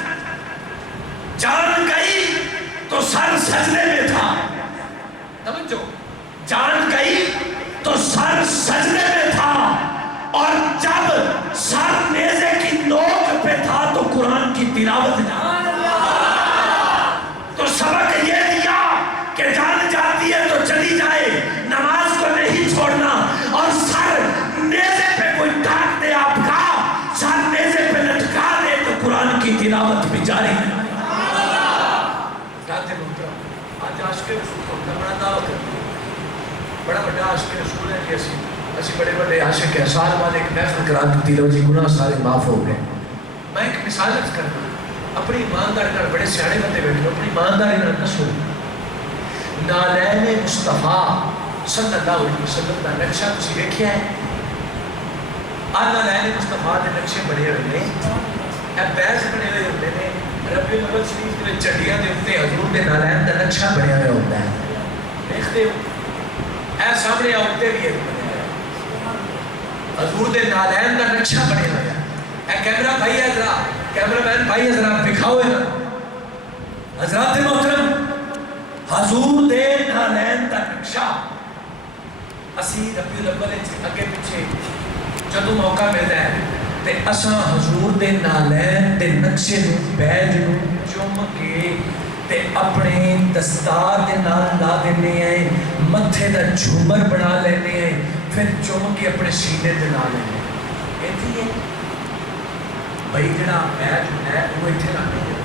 جان گئی تو سر سجدے میں تھا. توجہ, جان گئی تو سر سجدے میں تھا, اور جب سر نیزے کی نوک پہ تھا تو قرآن کی تلاوت نہ. تو سبق یہ دیا کہ جان جاتی ہے تو چلی جائے, نماز کو نہیں چھوڑنا. اور سر نیزے پہ کوئی ڈاک دے آپ کا, سر نیزے پہ لٹکا دے تو قرآن کی تلاوت بھی جاری ہے. آج عاشق رسول کو بڑا دعویٰ کرتے ہیں, بڑا بڑا عاشق رسول ہے کہ اسی بڑے بڑے عاشق ہیں. سال بعد ایک محفل کرا دیتی رہو جی, گناہ سارے معاف ہو گئے. میں ایک مثال کرنا, اپنی ایمانداری نال, بڑے سیاڑے بندے بیٹھے اپنی ایمانداری نال دسو, نالین مصطفیٰ صلی اللہ علیہ وسلم کا نقشہ تسی ویکھیا ہے؟ نالین مصطفیٰ کے نقشے بنے ہوئے ہیں, بیس بنے ہوئے ہوتے ہیں. ربی الاول شریف کے چڑیاں دے اوپر حضور دے نالین کا نقشہ بنیا ہوا ہوتا ہے. دیکھتے ہو اے سامنے آتے بھی ہے, حضور دے نالین کا نقشہ بنیا ہوا ہے. اے کیمرہ بھائی ہے ذرا, کیمرہ مین بھائی ہے ذرا دکھاؤ ہے. حضرات محترم, حضور دے نالین کا نقشہ اسی ربی الاول اگے پیچھے جدوں موقع ملتا ہے تے اساں حضور دے نالین دے نقشے نو بیج نو چوم کے تے اپنے دستار دے نال لا دینے ہیں, متھے دا جھومر بنا لینے ہیں, پھر چوم کے اپنے سینے دے لا لینے ہیں. ایتھی ہے بھائی جڑا بیج ہوندا ہے وہ ایتھے لانے ہیں,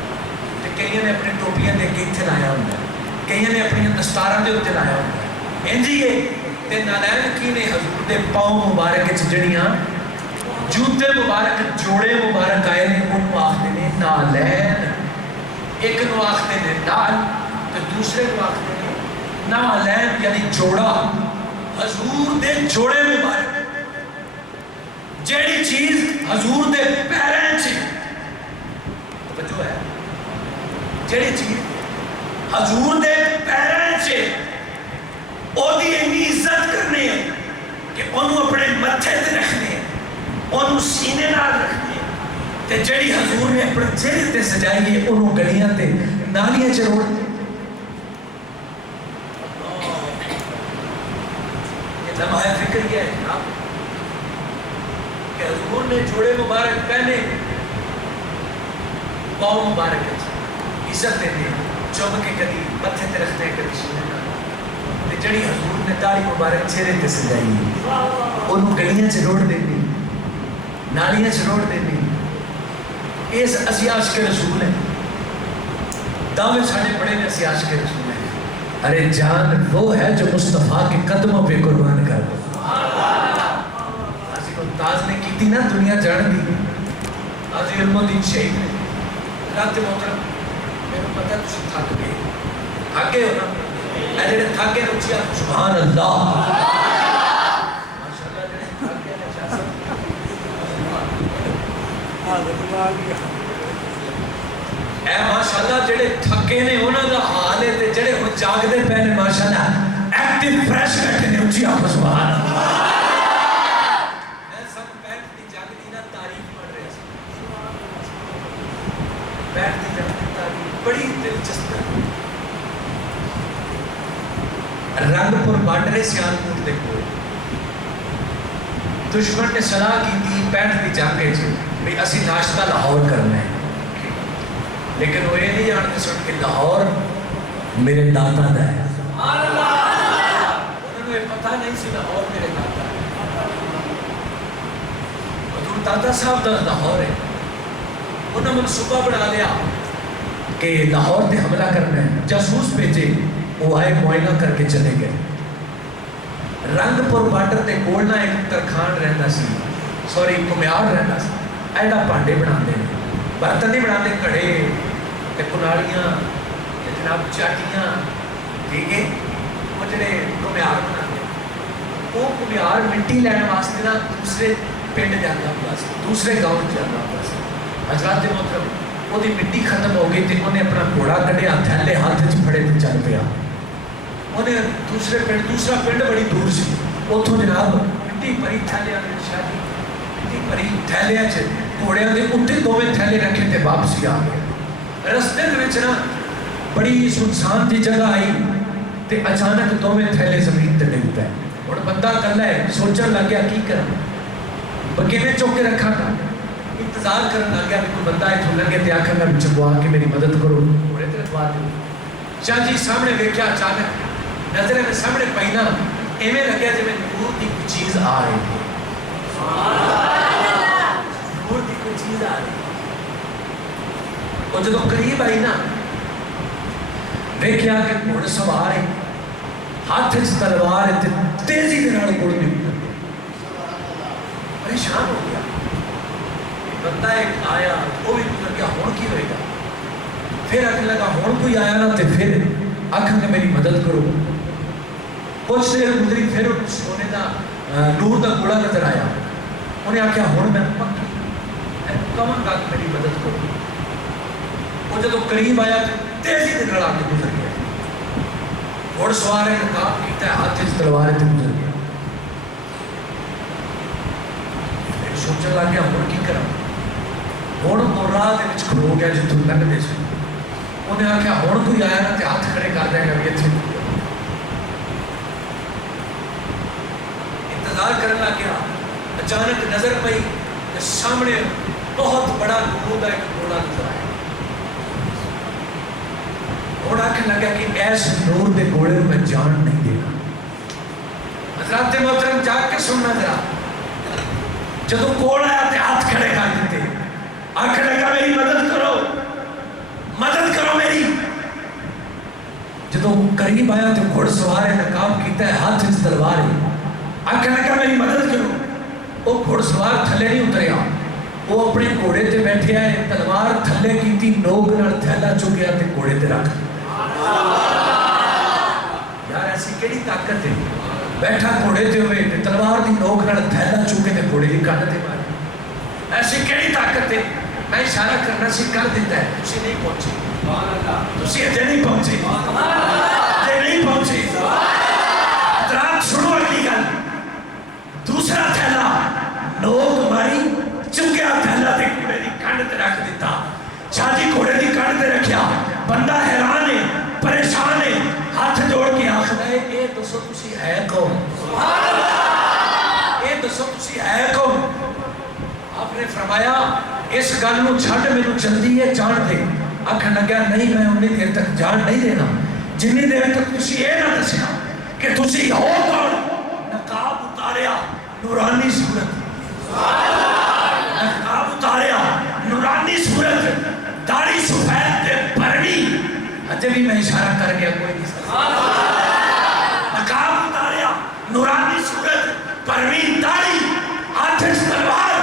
تے کئیاں نے اپنے ٹوپیاں دے کے ایتھے لایا ہوندا ہے, کئیاں نے اپنی دستاراں دے اوتے لایا ہوندا ہے. انج ہی ہے تے نالین کی نے حضور دے پاؤں مبارک وچ جڑیاں جوتے مبارک, جوڑے مبارک آئے نے, انہوں آختے نے نالین. ایک نو آختے نے نال, تو دوسرے نو آختے نے نالین, یعنی جوڑا. حضور دے جوڑے مبارک, جیڑی چیز حضور دے پیریں چھے, توجہ ہے, جیڑی چیز حضور دے پیریں چھے, او دی انی عزت کرنے ہیں کہ انہوں اپنے متھے تے رکھنے ہیں, انہوں سینے نال رکھنے ہیں, تے جڑی حضور نے اپنے چہرے تے سجائی ہے انہوں گلیاں تے نالیاں چروڑ دے. یہ لمحہ فکر یہ ہے جناب کہ حضور نے جوڑے مبارک پہنے, پاؤں مبارک عزت دیتے ہیں, چوم کے کدی متھے تے رکھتے ہیں, کدی سینے نال. تے جڑی حضور نے داڑھی مبارک چہرے تے سجائی ہے انہوں گلیاں چروڑ دیتے, نالیاں چروڑ دیتے. اس اسی عاشق رسول ہیں, دعوے ساڑھے بڑے نے اسی عاشق رسول ہیں. ارے جان وہ ہے جو مصطفیٰ کے قدموں پہ قربان کر دو. اسی کو تاز نے کی تھی نا دنیا جان دی, آج علم و دین شہید نے. رات محترم میرے پتہ تسی تھک گئے ہو نا, جڑے تھک گئے اچھی آپ سبحان اللہ ماشاءاللہ جڑے تھک گئے اے ماشاءاللہ جڑے تھکے نے انہاں دا حال ہے تے جڑے ہن جاگدے پے نے ماشاءاللہ ایکٹیو فریش بیٹھے نے اچھی آپ سبحان اللہ میں سب بیٹھ دی جاگدی نا تعریف پڑھ رہے سی بیٹھ دی جاگدی تعریف بڑی دلچسپ ہے رنگ پور بانڈ رہے سیالکوٹ دے کول دشمن نے صلاح کی تھی بیٹھ دی جانگے چھے بھی اسی ناشتہ لاہور کرنا ہے لیکن وہ یہ نہیں جانتے سن کہ لاہور میرے داتا دا ہے انہوں نے پتہ نہیں سی لاہور میرے داتا ہے حضور داتا صاحب دا لاہور ہے انہوں نے منصوبہ بنا لیا کہ لاہور تے حملہ کرنا ہے جاسوس بھیجے وہ آئے معائنہ کر کے چلے گئے رنگ پور بارڈر تے کولنا ایک ترخان رہنا سی سوری کمیار رہنا سی ایڈا پانڈے بنا دے برتن نہیں بنا دے کڑے تے کنالیاں تے جناب چاٹیاں ٹھیک ہے وہ جڑے کمیار بنا دے وہ کمیار مٹی لینے واسطے نا دوسرے پنڈ جانا ہوا سی دوسرے گاؤں جانا ہوا سی حضرات محترم وہ دی مٹی ختم ہو گئی تے انہیں اپنا گھوڑا کڈیا تھیلے ہاتھ وچ پھڑے تے چل پیا انہیں دوسرے پنڈ دوسرا پنڈ بڑی دور سی اتوں جناب مٹی بھری تھیلیاں نے شادی مٹی بھری تھیلیاں چ گھوڑیاں دے اتنے دوویں تھیلے رکھے تے واپسی آ گئے رستے دے وچ نا بڑی سنسان دی جگہ آئی تے اچانک دوویں تھیلے زمین تے ڈگ پے ہن بندہ کلا ہے سوچن لگ گیا کی کراں کیویں چوک کے رکھاں گا انتظار کرن لگ گیا کہ کوئی بندہ اتوں لگے تے آکھے میں چکوا کے میری مدد کرو گھوڑے تے رکھوا دے شاہ جی سامنے ویکھیا اچانک نظر میں سامنے پہنا ایویں لگیا جی میں نور دی کوئی چیز آ رہی تھی نور دی کوئی چیز آ رہی اور جب قریب آئی نا دیکھیا کہ گھوڑ سوار ہے ہاتھ اس تلوار ہے تیزی کے نال گھوڑ بھی پریشان ہو گیا بندہ ایک آیا وہ بھی گزر گیا ہون کی ہوئے گا پھر آنے لگا ہون کوئی آیا نا تے پھر آکھاں کہ میری مدد کرو کچھ دیر گزری پھر سونے دا نور دا گھوڑا نظر آیا انہیں آکھیا ہون میں پکی کون گا کہ میری مدد کرو وہ جب قریب آیا تیزی دے نال آکے گزر گیا گھوڑ سوار ہے نقاب کیتا ہے ہاتھ اس تلوار تے گزر گیا پھر سوچن لگ گیا ہون کی کراں ہون تو راہ دے وچ کھلو گیا جتوں لنگ دے سی انہیں آکھیا ہون کوئی آیا نا تے ہاتھ کھڑے کر دے گا بھی اتنے انتظار کرنے لگ گیا اچانک نظر پئی کہ سامنے بہت بڑا نور دا ایک گھوڑا نظر آیا گھوڑا کہنے لگا کہ ایس نور دے گھوڑے میں جان نہیں دینا حضرات محترم جا کے سننا ذرا جب کول آیا تے ہاتھ کھڑے کر دیتے آنکھ لگا میری مدد کرو میری جب قریب آیا تو گھوڑ سوار ہے نقاب کیتا ہے ہاتھ اس تلوار ہے آنکھ لگا میری مدد کرو وہ گھوڑ سوار تھلے نہیں اتریا وہ اپنے گھوڑے تے بیٹھے آئے تلوار تھلے کیتی نوک نال تھیلا چکیا تے گھوڑے تے رکھ یار ایسی کیڑی طاقت ہے بیٹھا گھوڑے تے ہوئے تلوار دی نوک نال تھیلا چکے تے گھوڑے دی کان تے مارے ایسی کیڑی طاقت ہے میں اشارہ کرنا سی کر دیتا ہے تسی نہیں پہنچے تسی اجے نہیں پہنچے حضرات سنو اگلی گل دوسرا تھیلا نوک ماری چکیا تھیلا تے گھوڑے دی کان تے رکھ دیتا شاہ جی گھوڑے دی کان تے رکھیا بندہ حیران ہے پریشان ہے ہاتھ جوڑ کے آخر ہے اے دسو تسی ہے کون اے دسو تسی ہے کون آپ نے فرمایا اس گل نو چھڈ مینوں جلدی ہے جان دے آکھن لگا نہیں میں اتنی دیر تک جان نہیں دینا جنی دیر تک تسی یہ نہ دسیا کہ تسی ہو کون نقاب اتاریا نورانی صورت نقاب اتاریا نورانی صورت داڑھی سفید تے پرنی اجے بھی میں اشارہ کر گیا کوئی نہیں نقاب اتاریا نورانی صورت پرنی داڑھی ہاتھ تلوار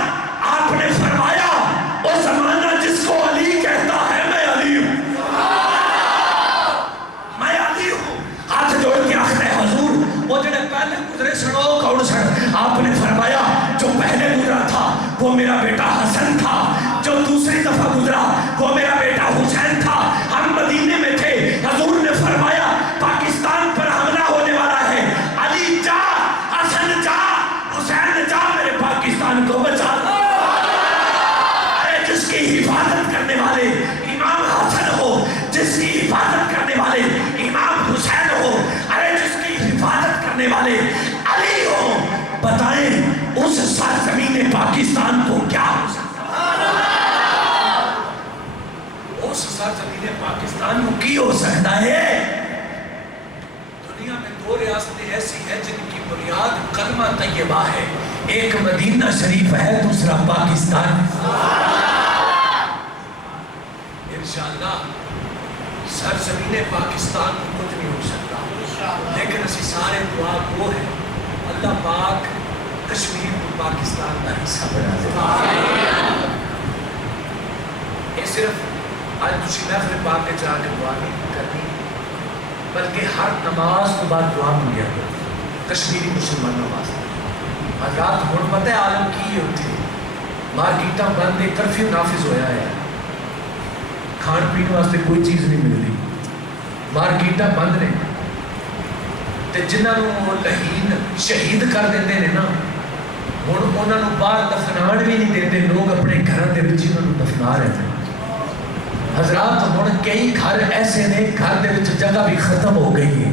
آپ نے فرمایا وہ زمانہ جس کو علی کہتا ہے میں علی ہوں ہاتھ وہ میرا بیٹا حسن تھا، جو دوسری دفعہ گزرا وہ میرا بیٹا حسین تھا۔ ہم مدینے میں تھے، حضور نے فرمایا پاکستان پر حملہ ہونے والا ہے، علی جا، حسن جا، حسین جا، میرے پاکستان کو بچا۔ ارے جس کی حفاظت کرنے والے امام حسن ہو، جس کی حفاظت کرنے والے امام حسین ہو، ارے جس کی حفاظت کرنے والے علی ہو، بتائیں اس سرزمین پاکستان کو کیا ہو سکتا ہے؟ اس سرزمین پاکستان کو کی ہو سکتا ہے؟ دنیا میں دو ریاستیں ایسی ہیں جن کی بنیاد کلمہ طیبہ ہے، ایک مدینہ شریف ہے، دوسرا پاکستان۔ انشاءاللہ سرزمین پاکستان کو کچھ نہیں ہو سکتا، لیکن اسی سارے دعا وہ ہے اللہ پاک کشمیر کو پاکستان کا حصہ بنا دے۔ یہ صرف آج تسی محفل پاک کے جا کے دعا نہیں کرنی، بلکہ ہر نماز کو بعد دعا مانگیا کرو کشمیری مسلمانوں واسطے۔ حضرات ہن پتہ ہے عالم کی ہوتی ہے، مارکیٹاں بند ہے، کرفیو نافذ ہویا ہے، کھان پین واسطے کوئی چیز نہیں مل رہی، مارکیٹاں بند نے، تے جنہاں لہین شہید کر دیندے نے نا، ہن انہاں نوں باہر دفنان بھی نہیں دیتے، لوگ اپنے گھراں دے وچ انہاں نوں دفنا رہے ہیں۔ حضرات ہن کئی گھر ایسے نے، گھر دے وچ جگہ بھی ختم ہو گئی ہے،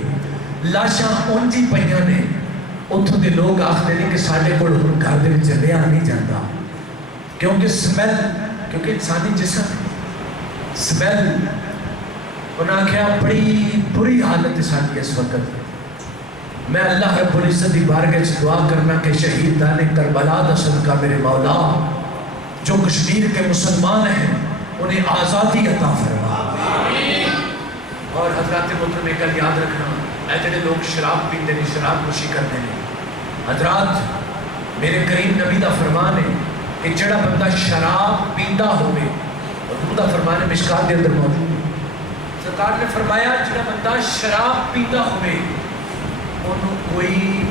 لاشاں اونج ہی پئیاں نے، اتھوں دے لوگ آکھدے نے کہ ساڈے کول ہن گھر دے وچ رہیا نہیں جاندا، کیونکہ سمیل، کیونکہ انسانی جسم سمیل، انہاں کیا بڑی بری حالت ہے ساری اس وقت۔ میں اللہ رب العزت دی بارگاہ سے دعا کرنا کہ شہیدان کربلا دا صدقہ میرے مولا جو کشمیر کے مسلمان ہیں انہیں آزادی عطا فرما۔ اور حضرات محترم ایک گل یاد رکھنا، اے جڑے لوگ شراب پیندے نے، شراب نوشی کرتے ہیں، حضرات میرے کریم نبی دا فرمان ہے کہ جڑا بندہ شراب پیندا ہوئے، حضور دا فرمان ہے مشکات دے اندر موجود ہے، سرکار نے فرمایا جڑا بندہ شراب پیندا ہوئے انہوں کوئی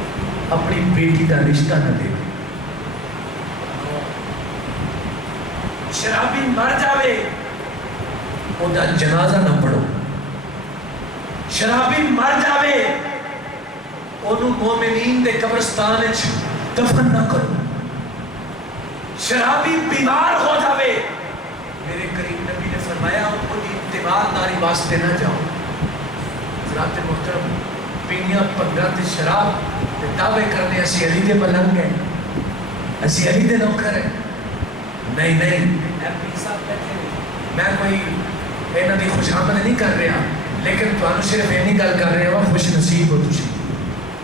اپنی بیٹی کا رشتہ نہ دے، شرابی مر جاوے ان کا جنازہ نہ پڑھو، شرابی مر جاوے انہوں مومنین دے قبرستان دفن نہ کرو، شرابی بیمار ہو جاوے میرے کریم نبی نے فرمایا ان کی تیمارداری واسطے نہ جاؤ۔ حضرات محترم پینیاں پنگا تے شراب تے دعوے کرنے اسی علی دے ملنگ ہیں، اسی علی دے نوکر ہیں، نہیں نہیں، میں کوئی انہاں دی خوش آمد نہیں کر رہا، لیکن تانوں صرف اینی گل کر رہے ہو خوش نصیب ہو تسی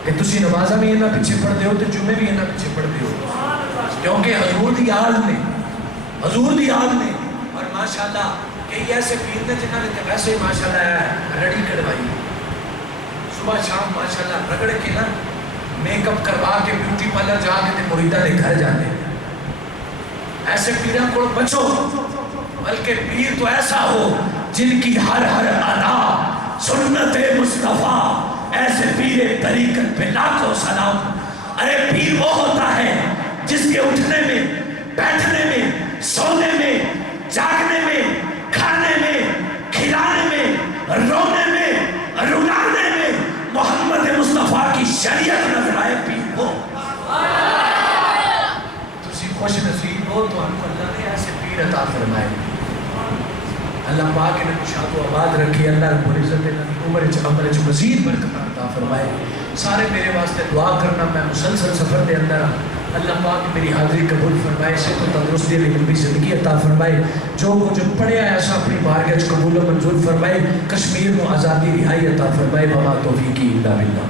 کہ تسی نمازاں بھی انہاں پیچھے پڑھ دے ہو تے جمعے بھی انہاں پیچھے پڑھ دے ہو، کیونکہ حضور دی آل نے، حضور دی آل نے، اور ماشاءاللہ کئی ایسے پیر نے جنہاں نے تے ویسے ہی ماشاءاللہ رڑی کڑوائی، صبح شام ماشاءاللہ رگڑ کے نا میک اپ کروا کے بیوٹی پارلر جا کے تے مریداں دے گھر جاتے ہیں۔ ایسے پیراں کو بچو، بلکہ پیر تو ایسا ہو جن کی ہر ہر ادا سنت مصطفیٰ، ایسے پیر طریقت پہ لاکھوں سلام۔ ارے پیر وہ ہوتا ہے جس کے اٹھنے میں، بیٹھنے میں، سونے میں، جاگنے میں، کھانے میں، کھلانے میں، رونے میں، رلانے میں محمد مصطفیٰ کی شریعت نظر آئے پیر ہو۔ تسی خوش نصیب ہو تو ہم کو اللہ نے ایسے پیر عطا فرمائے۔ اللہ پاک انہیں خوشحال و آباد رکھی، اللہ رب العزت عمر عمر مزید برکت عطا فرمائے۔ سارے میرے واسطے دعا کرنا، میں مسلسل سفر دے اندر اللہ پاک میری حاضری قبول فرمائے، صحت و تندرستی علی لمبی زندگی عطا فرمائے، جو کچھ پڑھیا ایسا اپنی بارگاہ وچ قبول و منظور فرمائے، کشمیر کو آزادی رہائی عطا فرمائے، وما توفیقی الا باللہ۔